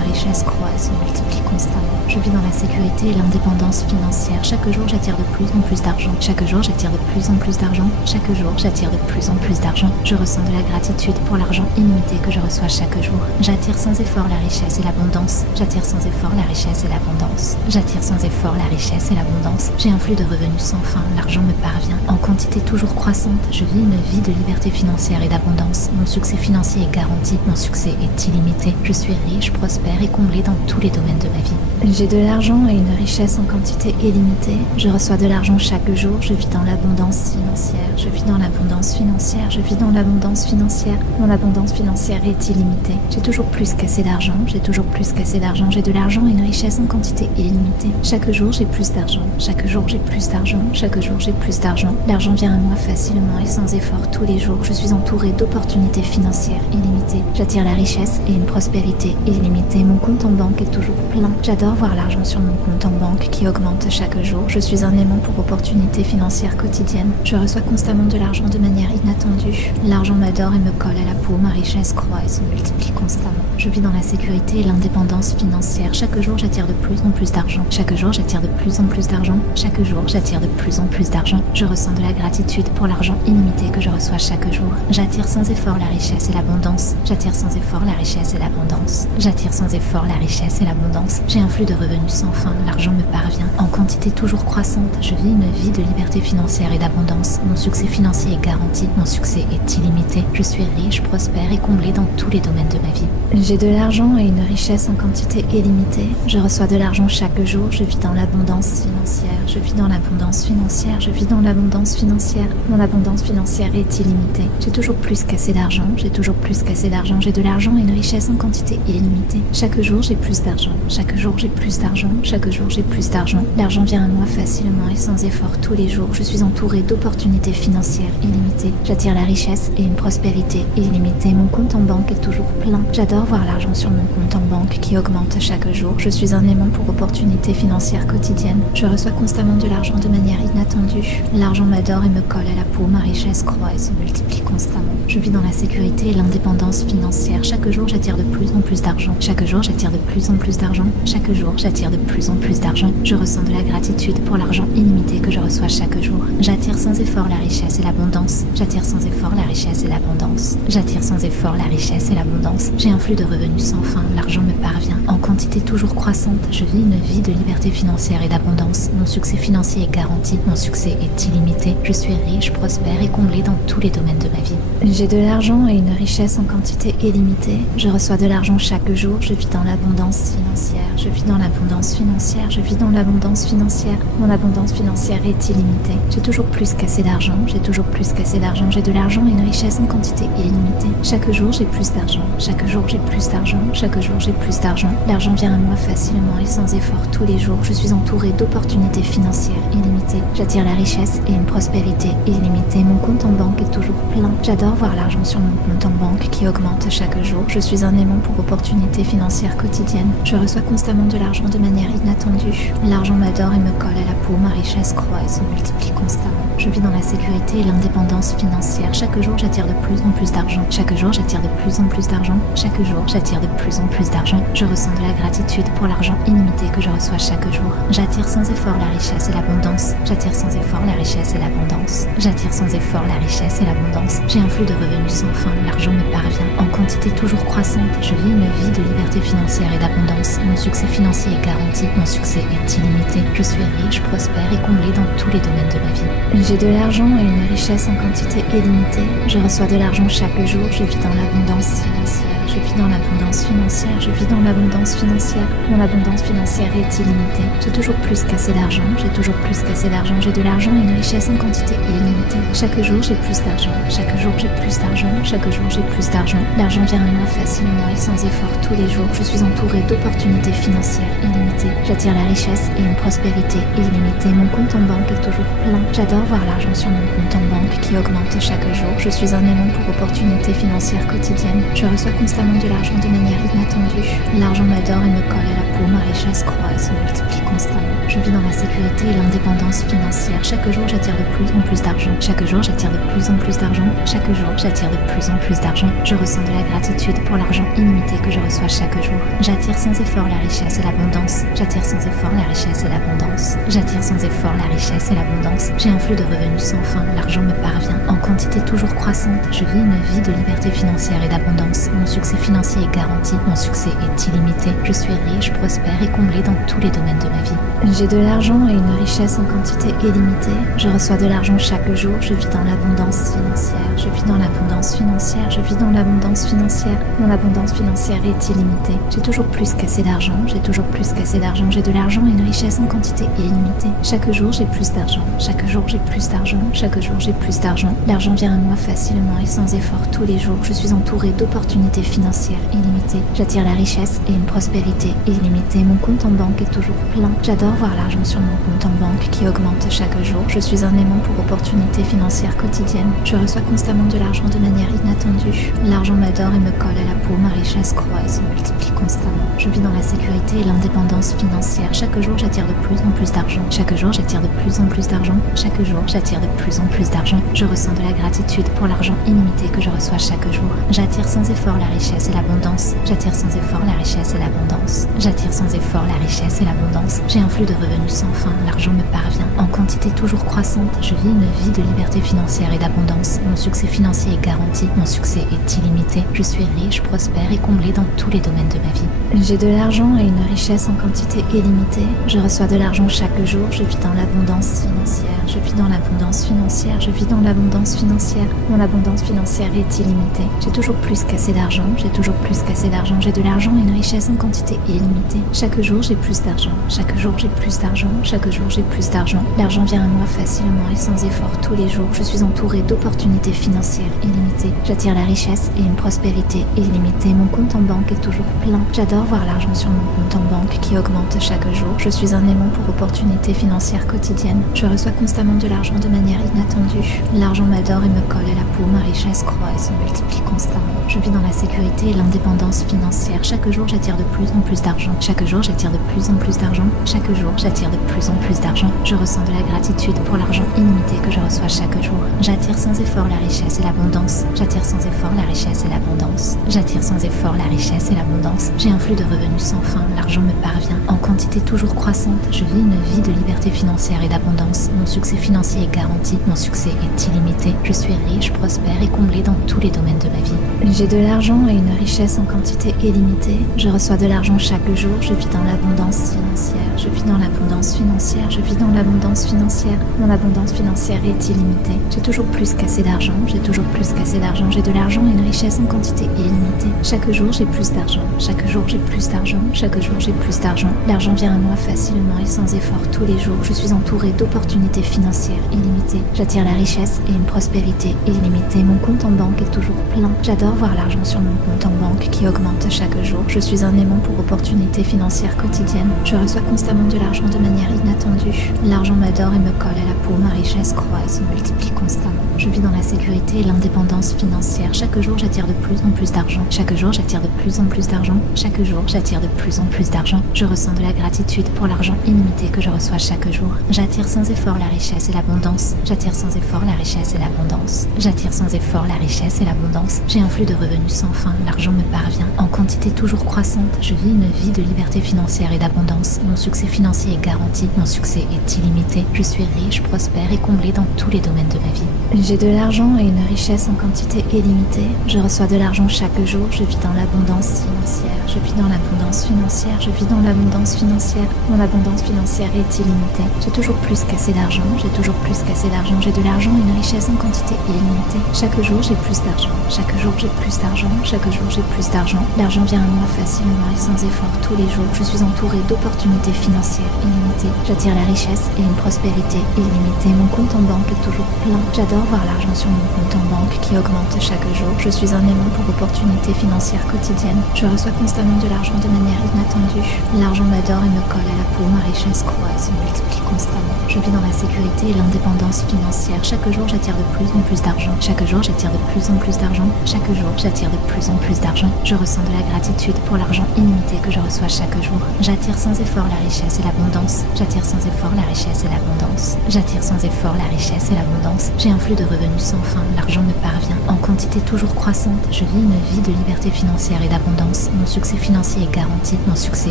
richesse croît et se multiplie constamment. Je vis dans la sécurité et l'indépendance financière. Chaque jour, j'attire de plus en plus d'argent. Chaque jour, j'attire de plus en plus d'argent. Chaque jour, j'attire de plus en plus d'argent. Je ressens de la gratitude pour l'argent illimité que je reçois chaque jour. J'attire sans effort la richesse et l'abondance. J'attire sans effort la richesse et l'abondance. J'attire sans effort la richesse et l'abondance. J'ai un flux de revenus sans fin. L'argent me parvient en quantité toujours croissante. Je vis une vie de liberté financière et d'abondance. Mon succès financier est garanti. Mon succès est illimité. Je suis riche, prospère et comblé dans tous les domaines de ma vie. J'ai de l'argent et une richesse en quantité illimitée. Je reçois de l'argent chaque jour. Je vis dans l'abondance financière. Je vis dans l'abondance financière. Je vis dans l'abondance financière. Mon abondance financière est illimitée. J'ai toujours plus qu'assez d'argent. J'ai toujours plus qu'assez d'argent. J'ai de l'argent et une richesse en quantité illimitée. Chaque jour, j'ai plus d'argent. Chaque jour, j'ai plus d'argent. Chaque jour, j'ai plus d'argent. L'argent vient à moi facilement et sans effort tous les jours. Je suis entourée d'opportunités financières illimitées. J'attire la richesse et une prospérité illimitée. Mon compte en banque est toujours plein. J'adore voir l'argent sur mon compte en banque qui augmente chaque jour. Je suis un aimant pour opportunités financières quotidiennes. Je reçois constamment de l'argent de manière inattendue. L'argent m'adore et me colle à la peau. Ma richesse croît et se multiplie constamment. Je vis dans la sécurité et l'indépendance financière. Chaque jour, j'attire de plus en plus d'argent. Chaque jour, j'attire de plus en plus d'argent. Chaque jour, j'attire de plus en plus d'argent. Je ressens de la gratitude pour l'argent illimité que je reçois chaque jour. J'attire sans effort la richesse et l'abondance. J'attire sans effort la richesse et l'abondance. J'attire sans effort la richesse et l'abondance. J'ai un flux de revenus sans fin. L'argent me parvient en quantité toujours croissante. Je vis une vie de liberté financière et d'abondance. Mon succès financier est garanti. Mon succès est illimité. Je suis riche, prospère et comblé dans tous les domaines de ma vie. J'ai de l'argent et une richesse en quantité illimitée. Je reçois de l'argent chaque jour. Je vis dans l'abondance financière. Je vis dans l'abondance financière. Je vis dans l'abondance financière. Mon abondance financière est illimitée. J'ai toujours plus qu'assez d'argent. J'ai toujours plus qu'assez d'argent. J'ai de l'argent et une richesse en quantité illimitée. Chaque jour, j'ai plus d'argent. Chaque jour, j'ai plus d'argent. Chaque jour, j'ai plus d'argent. L'argent vient à moi facilement et sans effort tous les jours. Je suis entourée d'opportunités financières illimitées. J'attire la richesse et une prospérité illimitée. Mon compte en banque est toujours plein. J'adore voir l'argent sur mon compte en banque qui augmente chaque jour. Je suis un aimant pour opportunités financières quotidiennes. Je reçois constamment de l'argent de manière inattendue. L'argent m'adore et me colle à la peau. Ma richesse croît et se multiplie constamment. Je vis dans la sécurité et l'indépendance financière. Chaque jour, j'attire de plus en plus d'argent. Chaque jour, j'attire de plus en plus d'argent. Chaque jour, j'attire de plus en plus d'argent. Je ressens de la gratitude pour l'argent illimité que je reçois chaque jour. J'attire sans effort la richesse et l'abondance. J'attire sans effort la richesse et l'abondance. J'attire sans effort la richesse et l'abondance. J'ai un flux de revenus sans fin. L'argent me parvient en quantité toujours croissante. Je vis une vie de liberté financière et d'abondance. Mon succès financier est garanti. Mon succès est illimité. Je suis riche, prospère et comblé dans tous les domaines de ma vie. J'ai de l'argent et une richesse en quantité illimitée. Je reçois de l'argent chaque jour. Je vis dans l'abondance financière. Je vis dans l'abondance financière. Je vis dans l'abondance financière. Mon abondance financière est illimitée. J'ai toujours plus qu'assez d'argent. J'ai toujours plus qu'assez d'argent. J'ai de l'argent et une richesse en quantité illimitée. Chaque jour, j'ai plus d'argent. Chaque jour, j'ai plus d'argent. Chaque jour, j'ai plus d'argent. L'argent vient à moi facilement et sans effort tous les jours. Je suis entourée d'opportunités financières illimitées. J'attire la richesse et une prospérité illimitée. Mon compte en banque est toujours plein. J'adore voir l'argent sur mon compte en banque qui augmente chaque jour. Je suis un aimant pour opportunités financières quotidiennes. Je reçois constamment de l'argent de manière inattendue. L'argent m'adore et me colle à la peau. Ma richesse croît et se multiplie constamment. Je vis dans la sécurité et l'indépendance financière. Chaque jour, j'attire de plus en plus d'argent. Chaque jour, j'attire de plus en plus d'argent. Chaque jour, j'attire de plus en plus d'argent. Je ressens de la gratitude pour l'argent illimité que je reçois chaque jour. J'attire sans effort la richesse et l'abondance. J'attire sans effort la richesse et l'abondance. J'attire sans effort la richesse et l'abondance. J'ai un flux de revenus sans fin. L'argent me parvient en quantité toujours croissante. Je vis une vie de liberté financière et d'abondance. Mon succès financier est garanti. Mon succès est illimité. Je suis riche, prospère et comblé dans tous les domaines de ma vie. J'ai de l'argent et une richesse en quantité illimitée. Je reçois de l'argent chaque jour. Je vis dans l'abondance financière. Je vis dans l'abondance financière. Je vis dans l'abondance financière. Mon abondance financière est illimitée. J'ai toujours plus qu'assez d'argent. J'ai toujours plus qu'assez d'argent. J'ai de l'argent et une richesse en quantité illimitée. Chaque jour, j'ai plus d'argent. Chaque jour, j'ai plus d'argent. Chaque jour, j'ai plus d'argent. L'argent vient à moi facilement et sans effort tous les jours. Je suis entourée d'opportunités financières illimitées. J'attire la richesse et une prospérité illimitée. Mon compte en banque est toujours plein. J'adore voir l'argent sur mon compte en banque qui augmente chaque jour. Je suis un aimant pour opportunités financières quotidiennes. Je reçois constamment de l'argent de manière inattendue. L'argent m'adore et me colle à la peau. Ma richesse croît et se multiplie constamment. Je vis dans la sécurité et l'indépendance financière. Chaque jour, j'attire de plus en plus d'argent. Chaque jour, j'attire de plus en plus d'argent. Chaque jour, j'attire de plus en plus d'argent. Je ressens de la gratitude pour l'argent illimité que je reçois chaque jour. J'attire sans effort la richesse et l'abondance. J'attire sans effort la richesse et l'abondance. J'attire sans effort la richesse et l'abondance. J'ai un flux de revenus sans fin. L'argent me parvient en quantité toujours croissante. Je vis une vie de liberté financière et d'abondance. Mon succès financier est garanti. Mon succès est illimité. Je suis riche, prospère et comblé dans tous les domaines de ma vie. J'ai de l'argent et une richesse en quantité illimitée. Je reçois de l'argent chaque jour. Je vis dans l'abondance financière. Je vis dans l'abondance financière. Je vis dans l'abondance financière. Mon abondance financière est illimitée. J'ai toujours plus qu'assez d'argent. J'ai toujours plus qu'assez d'argent. J'ai de l'argent et une richesse en quantité illimitée. Chaque jour, j'ai plus d'argent. Chaque jour, j'ai plus d'argent. Chaque jour, j'ai plus d'argent. L'argent vient à moi facilement et sans effort tous les jours. Je suis entourée d'opportunités financières illimitées. J'attire la richesse et une prospérité illimitée. Mon compte en banque est toujours plein. J'adore voir l'argent sur mon compte en banque qui augmente chaque jour. Je suis un aimant pour opportunités financières quotidiennes. Je reçois constamment de l'argent de manière inattendue. L'argent m'adore et me colle à la peau. Ma richesse croît et se multiplie constamment. Je vis dans la sécurité et l'indépendance financière. Chaque jour, j'attire de plus en plus d'argent. Chaque jour, j'attire de plus en plus d'argent. Chaque jour, j'attire de plus en plus d'argent. Je ressens de la gratitude pour l'argent illimité que je reçois chaque jour. J'attire sans effort la richesse et l'abondance. J'attire sans effort la richesse et l'abondance. J'attire sans effort la richesse et l'abondance. J'ai un flux de revenus sans fin. L'argent me parvient en quantité toujours croissante. Je vis une vie de liberté financière et d'abondance. Mon succès financier est garanti. Mon succès est illimité. Je suis riche, prospère et comblé dans tous les domaines de ma vie. J'ai de l'argent et une richesse en quantité illimitée. Je reçois de l'argent chaque jour. Je vis dans l'abondance financière. Je vis dans l'abondance financière. Je vis dans l'abondance financière. Mon abondance financière est illimitée. J'ai toujours plus qu'assez d'argent. J'ai toujours plus qu'assez d'argent. J'ai de l'argent et une richesse en quantité illimitée. Chaque jour, j'ai plus d'argent. Chaque jour, j'ai plus d'argent. Chaque jour, j'ai plus d'argent. L'argent vient à moi facilement et sans effort tous les jours. Je suis entourée d'opportunités financières illimitées. J'attire la richesse et une prospérité illimitée. Mon compte en banque est toujours plein. J'adore voir l'argent sur mon compte en banque qui augmente chaque jour. Je suis un aimant pour opportunités financières quotidiennes. Je reçois constamment de l'argent de manière inattendue. L'argent m'adore et me colle à la peau. Ma richesse croît et se multiplie constamment. Je vis dans la sécurité et l'indépendance financière. Chaque jour, j'attire de plus en plus d'argent. Chaque jour, j'attire de plus en plus d'argent. Chaque jour, j'attire de plus en plus d'argent. Je ressens de la gratitude pour l'argent illimité que je reçois chaque jour. J'attire sans effort la richesse et l'abondance. J'attire sans effort la richesse et l'abondance. J'attire sans effort la richesse et l'abondance. J'ai un flux de revenus sans fin. L'argent me parvient en quantité toujours croissante. Je vis une vie de liberté financière et d'abondance. Mon succès financier est garanti. Mon succès est illimité. Je suis riche, prospère et comblé dans tous les domaines de ma vie. J'ai de l'argent et une richesse en quantité illimitée. Je reçois de l'argent chaque jour. Je vis dans l'abondance financière. Je vis dans l'abondance financière. Je vis dans l'abondance financière. Mon abondance financière est illimitée. J'ai toujours plus qu'assez d'argent. J'ai toujours plus qu'assez d'argent. J'ai de l'argent et une richesse en quantité illimitée. Chaque jour, j'ai plus d'argent. Chaque jour, j'ai plus d'argent. Chaque jour, j'ai plus d'argent. L'argent vient à moi facilement et sans effort tous les jours. Je suis entourée d'opportunités financières illimitées. J'attire la richesse et une prospérité illimitée. Mon compte en banque est toujours plein. J'adore voir l'argent sur mon compte en banque qui augmente chaque jour. Je suis un aimant pour opportunités financières quotidiennes. Je reçois constamment de l'argent de manière inattendue. L'argent m'adore et me colle à la peau. Ma richesse croît et se multiplie constamment. Je vis dans la sécurité et l'indépendance financière. Chaque jour, j'attire de plus en plus d'argent. Chaque jour, j'attire de plus en plus d'argent. Chaque jour, j'attire de plus en plus d'argent. Je ressens de la gratitude pour l'argent illimité que je reçois chaque jour. J'attire sans effort la richesse et l'abondance. J'attire sans effort la richesse et l'abondance. J'attire sans effort la richesse et l'abondance. J'ai un flux de revenus sans fin. L'argent me parvient en quantité toujours croissante. Je vis une vie de liberté financière et d'abondance. Mon succès financier est garanti. Mon succès est illimité. Je suis riche, prospère et comblé dans tous les domaines de ma vie. J'ai de l'argent et une richesse en quantité illimitée. Je reçois de l'argent chaque jour. Je vis dans l'abondance financière. Je vis dans l'abondance financière. Je vis dans l'abondance financière. Mon abondance financière est illimitée. J'ai toujours plus qu'assez d'argent. J'ai toujours plus qu'assez d'argent. J'ai de l'argent et une richesse en quantité illimitée. Chaque jour, j'ai plus d'argent. Chaque jour, j'ai plus d'argent. Chaque jour, j'ai plus d'argent. L'argent vient à moi facilement et sans effort tous les jours. Je suis entourée d'opportunités financières illimitées. J'attire la richesse et une prospérité illimitée. Mon compte en banque est toujours plein. J'adore voir l'argent sur mon compte en banque qui augmente chaque jour. Je suis un aimant pour opportunités financières quotidiennes. Je reçois constamment de l'argent de manière inattendue. L'argent m'adore et me colle à la peau. Ma richesse croît et se multiplie constamment. Je vis dans la sécurité et l'indépendance financière. Chaque jour, j'attire de plus en plus d'argent. Chaque jour, j'attire de plus en plus d'argent. Chaque jour, j'attire de plus en plus d'argent. Je ressens de la gratitude pour l'argent illimité que je reçois chaque jour. J'attire sans effort la richesse et l'abondance. J'attire sans effort la richesse et l'abondance. J'attire sans effort la richesse et l'abondance. J'ai un flux de revenus sans fin. L'argent me parvient en quantité toujours croissante. Je vis une vie de liberté financière et d'abondance. Mon succès financier est garanti. Mon succès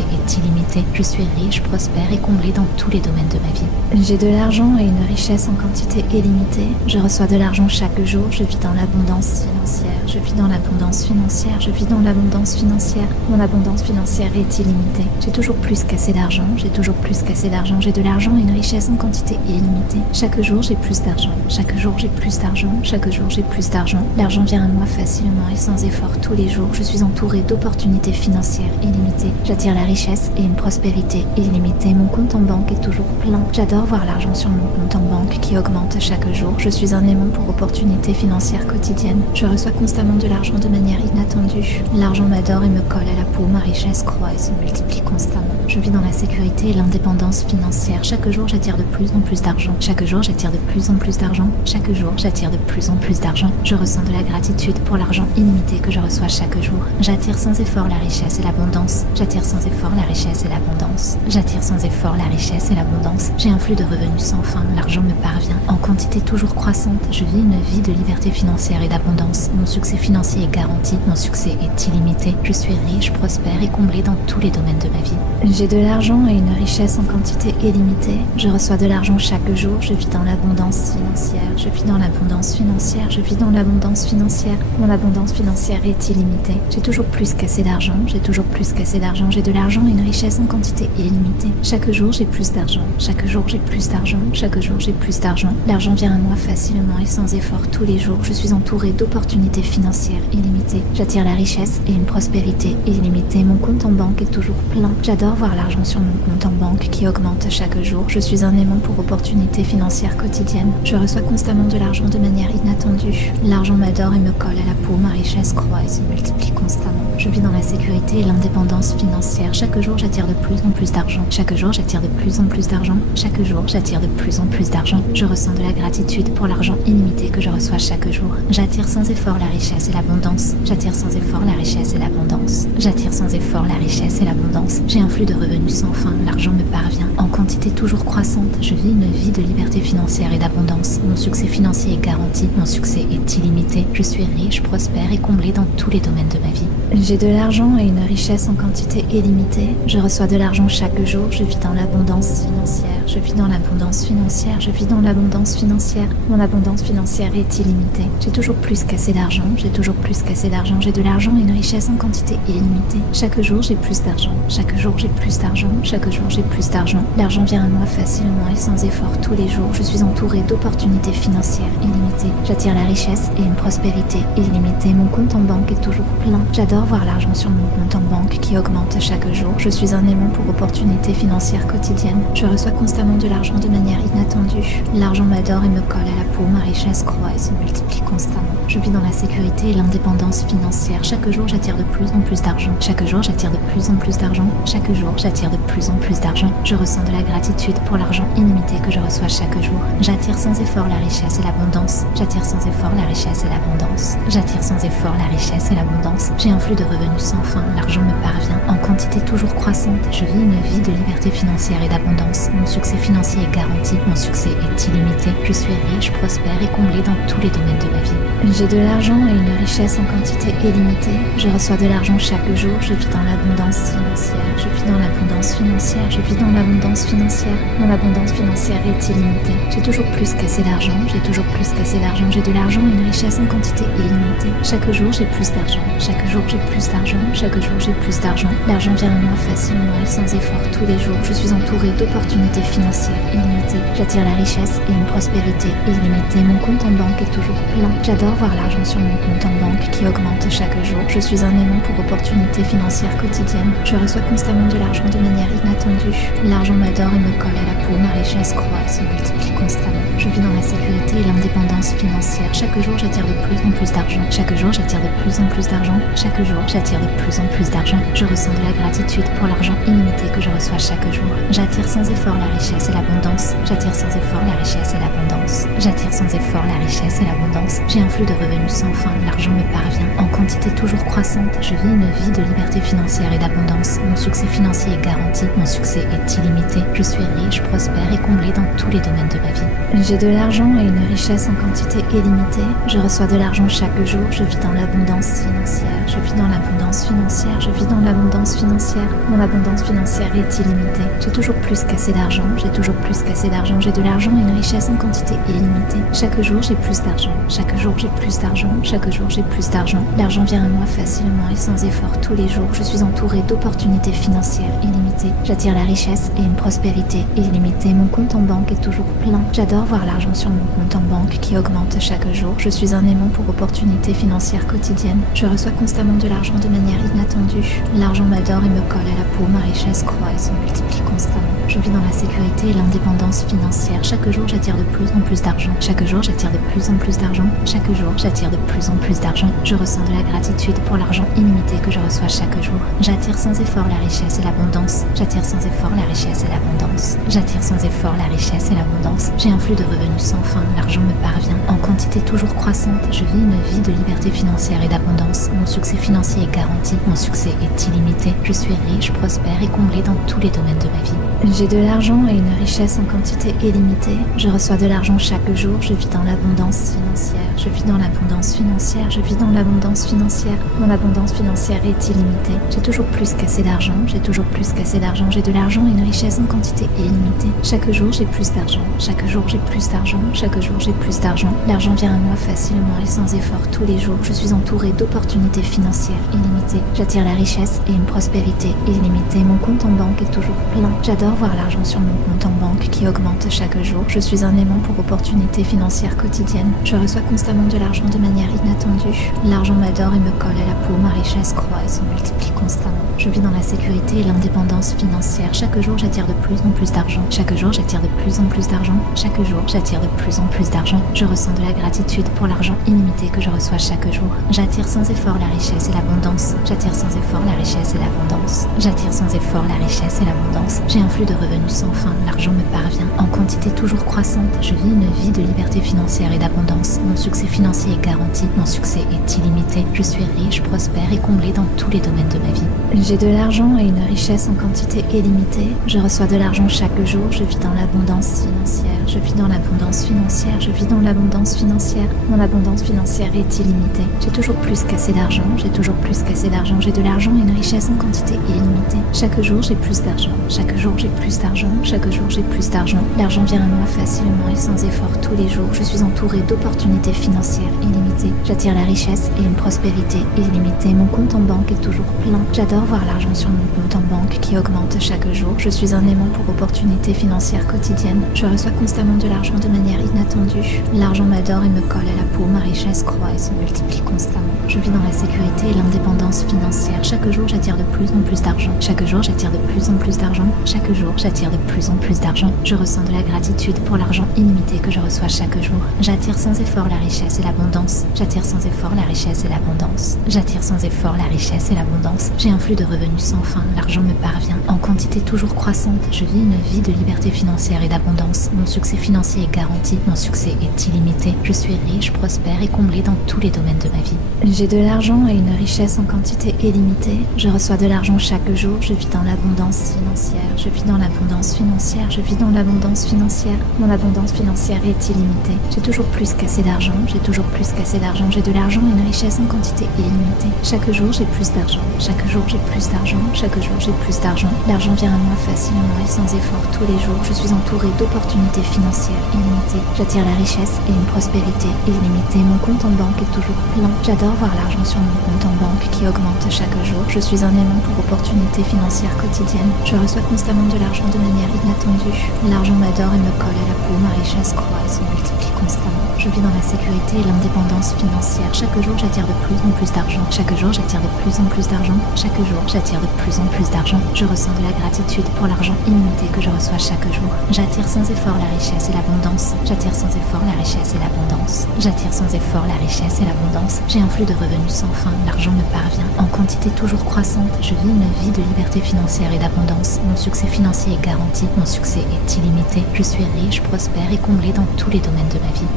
est illimité. Je suis riche, prospère et comblé dans tous les domaines de ma vie. J'ai de l'argent et une richesse en quantité illimitée. Je reçois de l'argent chaque jour. Je vis dans l'abondance financière. Je vis dans l'abondance financière. Je vis dans l'abondance financière. Mon abondance financière est illimitée. J'ai toujours plus qu'assez d'argent. J'ai toujours plus qu'assez d'argent. J'ai de l'argent et une richesse en quantité illimitée. Chaque jour, j'ai plus d'argent. Chaque jour, j'ai plus d'argent. Chaque jour, j'ai plus d'argent. L'argent vient à moi facilement et sans effort tous les jours. Je suis entourée d'opportunités financières illimitées. J'attire la richesse et une prospérité illimitée. Mon compte en banque est toujours plein. J'adore voir l'argent sur mon compte en banque qui augmente chaque jour. Je suis un aimant pour opportunités financières quotidiennes. Je reçois constamment de l'argent de manière inattendue. L'argent m'adore et me colle à la peau. Ma richesse croît et se multiplie constamment. Je vis dans la sécurité et l'indépendance financière. Chaque jour, j'attire de plus en plus d'argent. Chaque jour, j'attire de plus en plus d'argent. Chaque jour, j'attire de plus en plus d'argent. Je ressens de la gratitude pour l'argent illimité que je reçois chaque jour. J'attire sans effort la richesse et l'abondance. J'attire sans effort la richesse et l'abondance. J'attire sans effort la richesse et l'abondance. J'ai un flux de revenus sans fin. L'argent me parvient en quantité toujours croissante. Je vis une vie de liberté financière et d'abondance. Mon succès financier est garanti. Mon succès est illimité. Je suis riche, prospère et comblé dans tous les domaines de ma vie. J'ai de l'argent et une richesse en quantité illimitée. Je reçois de l'argent chaque jour. Je vis dans l'abondance financière. Je vis dans l'abondance financière. Je vis dans l'abondance financière. Mon abondance financière est illimitée. J'ai toujours plus qu'assez d'argent. J'ai toujours plus qu'assez d'argent. J'ai de l'argent et une richesse en quantité illimitée. Chaque jour, j'ai plus d'argent. Chaque jour, j'ai plus d'argent. Chaque jour, j'ai plus d'argent. L'argent vient à moi facilement et sans effort tous les jours. Je suis entourée d'opportunités financières illimitées. J'attire la richesse et une prospérité illimitée. Mon compte en banque est toujours plein. J'adore voir l'argent sur mon compte en banque qui augmente chaque jour. Je suis un aimant pour opportunités financières quotidiennes. Je reçois constamment de l'argent de manière inattendue. L'argent m'adore et me colle à la peau. Ma richesse croît et se multiplie constamment. Je vis dans la sécurité et l'indépendance financière. Chaque jour, j'attire de plus en plus d'argent. Chaque jour, j'attire de plus en plus d'argent. Chaque jour, j'attire de plus en plus d'argent. Je ressens de la gratitude pour l'argent illimité que je reçois chaque jour. J'attire sans effort la richesse et l'abondance. J'attire sans effort la richesse et l'abondance. J'attire sans effort la richesse et l'abondance. J'ai un flux de revenus sans fin. L'argent me parvient en quantité toujours croissante. Je vis une vie de liberté financière et d'abondance. Mon succès financier est garanti. Mon succès est illimité. Je suis riche, prospère et comblé dans tous les domaines de ma vie. J'ai de l'argent et une richesse en quantité illimitée. Je reçois de l'argent chaque jour. Je vis dans l'abondance financière. Je vis dans l'abondance financière. Je vis dans l'abondance financière. Mon abondance financière est illimitée. J'ai toujours plus qu'assez d'argent. J'ai toujours plus qu'assez d'argent. J'ai de l'argent et une richesse en quantité illimitée. Chaque jour, j'ai plus d'argent. Chaque jour, j'ai plus plus d'argent. Chaque jour, j'ai plus d'argent. L'argent vient à moi facilement et sans effort tous les jours. Je suis entourée d'opportunités financières illimitées. J'attire la richesse et une prospérité illimitée. Mon compte en banque est toujours plein. J'adore voir l'argent sur mon compte en banque qui augmente chaque jour. Je suis un aimant pour opportunités financières quotidiennes. Je reçois constamment de l'argent de manière inattendue. L'argent m'adore et me colle à la peau. Ma richesse croît et se multiplie constamment. Je vis dans la sécurité et l'indépendance financière. Chaque jour, j'attire de plus en plus d'argent. Chaque jour, j'attire de plus en plus d'argent. Chaque jour, j'attire de plus en plus d'argent. Je ressens de la gratitude pour l'argent illimité que je reçois chaque jour. J'attire sans effort la richesse et l'abondance. J'attire sans effort la richesse et l'abondance. J'attire sans effort la richesse et l'abondance. J'ai un flux de revenus sans fin. L'argent me parvient en quantité toujours croissante. Je vis une vie de liberté financière et d'abondance. Mon succès financier est garanti. Mon succès est illimité. Je suis riche, prospère et comblé dans tous les domaines de ma vie. J'ai de l'argent et une richesse en quantité illimitée. Je reçois de l'argent chaque jour. Je vis dans l'abondance financière. Je vis dans l'abondance financière. Je vis dans l'abondance financière. Mon abondance financière est illimitée. J'ai toujours plus qu'assez d'argent. J'ai toujours plus qu'assez d'argent. J'ai de l'argent et une richesse en quantité illimitée. Chaque jour, j'ai plus d'argent. Chaque jour, j'ai plus d'argent. Chaque jour, j'ai plus d'argent. L'argent vient à moi facilement et sans effort tous les jours. Je suis entourée d'opportunités financières illimitées. J'attire la richesse et une prospérité illimitée. Mon compte en banque est toujours plein. J'adore voir l'argent sur mon compte en banque qui augmente chaque jour. Je suis un aimant pour opportunités financières quotidiennes. Je reçois constamment de l'argent de manière inattendue. L'argent m'adore et me colle à la peau. Ma richesse croît et se multiplie constamment. Je vis dans la sécurité et l'indépendance financière. Chaque jour, j'attire de plus en plus d'argent. Chaque jour, j'attire de plus en plus d'argent. Chaque jour, j'attire de plus en plus d'argent. Je ressens de la gratitude pour l'argent illimité que je reçois chaque jour. J'attire sans effort la richesse et l'abondance. J'attire sans effort la richesse et l'abondance. J'attire sans effort la richesse et l'abondance. J'ai un flux de revenus sans fin. L'argent me parvient en quantité toujours croissante. Je vis une vie de liberté financière et d'abondance. Mon succès financier est garanti. Mon succès est illimité. Je suis riche, prospère et comblé dans tous les domaines de ma vie. J'ai de l'argent et une richesse en quantité illimitée. Je reçois de l'argent chaque jour. Je vis dans l'abondance financière. Je vis dans l'abondance financière. Je vis dans l'abondance financière. Mon abondance financière est illimitée. J'ai toujours plus qu'assez d'argent. J'ai toujours plus qu'assez d'argent. J'ai de l'argent et une richesse en quantité illimitée. Chaque jour, j'ai plus d'argent. Chaque jour, j'ai plus d'argent. Chaque jour, j'ai plus d'argent. L'argent vient à moi facilement et sans effort tous les jours. Je suis entourée d'opportunités financières illimitées. J'attire la richesse et une prospérité illimitée. Mon compte en banque est toujours plein. J'adore voir l'argent sur mon compte en banque qui augmente chaque jour. Je suis un aimant pour opportunités financières quotidiennes. Je reçois constamment de l'argent de manière inattendue. L'argent m'adore et me colle à la peau. Ma richesse croît et se multiplie constamment. Je vis dans la sécurité et l'indépendance financière. Chaque jour, j'attire de plus en plus d'argent. Chaque jour, j'attire de plus en plus d'argent. Chaque jour, j'attire de plus en plus d'argent. Je ressens de la gratitude pour l'argent illimité que je reçois chaque jour. J'attire sans effort la richesse et l'abondance. J'attire sans effort la richesse et l'abondance. J'attire sans effort la richesse et l'abondance. J'ai un flux de revenus sans fin. L'argent me parvient en quantité toujours croissante. Je vis une vie de liberté financière et d'abondance. Mon succès financier est garanti. Mon succès est illimité. Je suis riche, prospère et comblé dans tous les domaines de ma vie. J'ai de l'argent et une richesse en quantité illimitée. Je reçois de l'argent chaque jour. Je vis dans l'abondance financière. Je vis dans l'abondance financière. Je vis dans l'abondance financière. Mon abondance financière est illimitée. J'ai toujours plus qu'assez d'argent. J'ai toujours plus qu'assez d'argent. J'ai de l'argent et une richesse en quantité illimitée. Chaque jour, j'ai plus d'argent. Chaque jour, j'ai plus d'argent. Chaque jour, j'ai plus d'argent. L'argent vient à moi facilement et sans effort tous les jours. Je suis entourée d'opportunités financières illimitées. J'attire la richesse et une prospérité illimitée. Mon compte en banque est toujours plein. J'adore voir l'argent sur mon compte en banque qui augmente chaque jour. Je suis un aimant pour opportunités financières quotidiennes. Je reçois constamment de l'argent de manière inattendue. L'argent m'adore et me colle à la peau. Ma richesse croît et se multiplie constamment. Je vis dans la sécurité et l'indépendance financière. Chaque jour, j'attire de plus en plus d'argent. Chaque jour, j'attire de plus en plus d'argent. Chaque jour, j'attire de plus en plus d'argent. Je ressens de la gratitude pour l'argent illimité que je reçois chaque jour. J'attire sans effort la richesse et l'abondance. J'attire sans effort la richesse et l'abondance. J'attire sans effort la richesse et l'abondance. J'ai un flux de revenus sans fin. L'argent me parvient en quantité toujours croissante. Je vis une vie de liberté financière et d'abondance. Mon succès financier est garanti. Mon succès est illimité. Je suis riche, prospère et comblé dans tous les domaines de ma vie. J'ai de l'argent et une richesse en quantité illimitée. Je reçois de l'argent chaque jour. Je vis dans l'abondance financière. je vis dans l'abondance financière, je vis dans l'abondance financière. Mon abondance financière est illimitée. J'ai toujours plus qu'assez d'argent, j'ai toujours plus qu'assez d'argent. J'ai de l'argent et une richesse en quantité illimitée. Chaque jour, j'ai plus d'argent. Chaque jour, j'ai plus d'argent. Chaque jour, j'ai plus d'argent. L'argent vient à moi facilement et sans effort tous les jours. Je suis entourée d'opportunités financières illimitées. J'attire la richesse et une prospérité illimitée. Mon compte en banque est toujours plein. J'adore voir l'argent sur mon compte en banque qui augmente chaque jour. Je suis un aimant pour opportunités financières quotidiennes. Je reçois constamment de l'argent de manière inattendue. L'argent m'adore et me colle à la peau. Ma richesse croît et se multiplie constamment. Je vis dans la sécurité et l'indépendance financière. Chaque jour, j'attire de plus en plus d'argent. Chaque jour, j'attire de plus en plus d'argent. Chaque jour, j'attire de plus en plus d'argent. Je ressens de la gratitude pour l'argent illimité que je reçois chaque jour. J'attire sans effort la richesse et l'abondance. J'attire sans effort la richesse et l'abondance. J'attire sans effort la richesse et l'abondance. J'ai un flux de revenus sans fin. L'argent me parvient en quantité toujours croissante. Je vis une vie de liberté financière et d'abondance. Mon succès financier est garanti. Mon succès est illimité. Je suis riche, prospère et comblé dans tous les domaines de ma vie. J'ai de l'argent et une richesse en quantité illimitée. Je reçois de l'argent chaque jour. Je vis dans l'abondance financière. Je vis dans l'abondance financière. Je vis dans l'abondance financière. Mon abondance financière est illimitée. J'ai toujours plus qu'assez d'argent. J'ai toujours plus qu'assez d'argent. J'ai de l'argent et une richesse en quantité illimitée. Chaque jour, j'ai plus d'argent. Chaque jour, j'ai plus d'argent. Chaque jour, j'ai plus d'argent. L'argent vient à moi facilement et sans effort tous les jours. Je suis entourée d'opportunités financières illimitées. J'attire la richesse et une prospérité illimitée. Mon compte en banque est toujours plein. J'adore voir l'argent sur mon compte en banque qui augmente chaque jour. Je suis un aimant pour opportunités financières quotidiennes. Je reçois constamment de l'argent de manière inattendue. L'argent m'adore et me colle à la peau. Ma richesse croît et se multiplie constamment. Je vis dans la sécurité et l'indépendance financière. Chaque jour, j'attire de plus en plus d'argent. Chaque jour, j'attire de plus en plus d'argent. Chaque jour, j'attire de plus en plus d'argent. Je ressens de la gratitude pour l'argent illimité que je reçois chaque jour. J'attire sans effort la richesse et l'abondance. J'attire sans effort la richesse et l'abondance. J'attire sans effort la richesse et l'abondance. J'ai un flux de revenus sans fin. L'argent me parvient en quantité toujours croissante. Je vis une vie de liberté financière et d'abondance. Mon succès financier est garanti. Mon succès est illimité. Je suis riche, prospère et comblé dans tous les domaines de ma vie.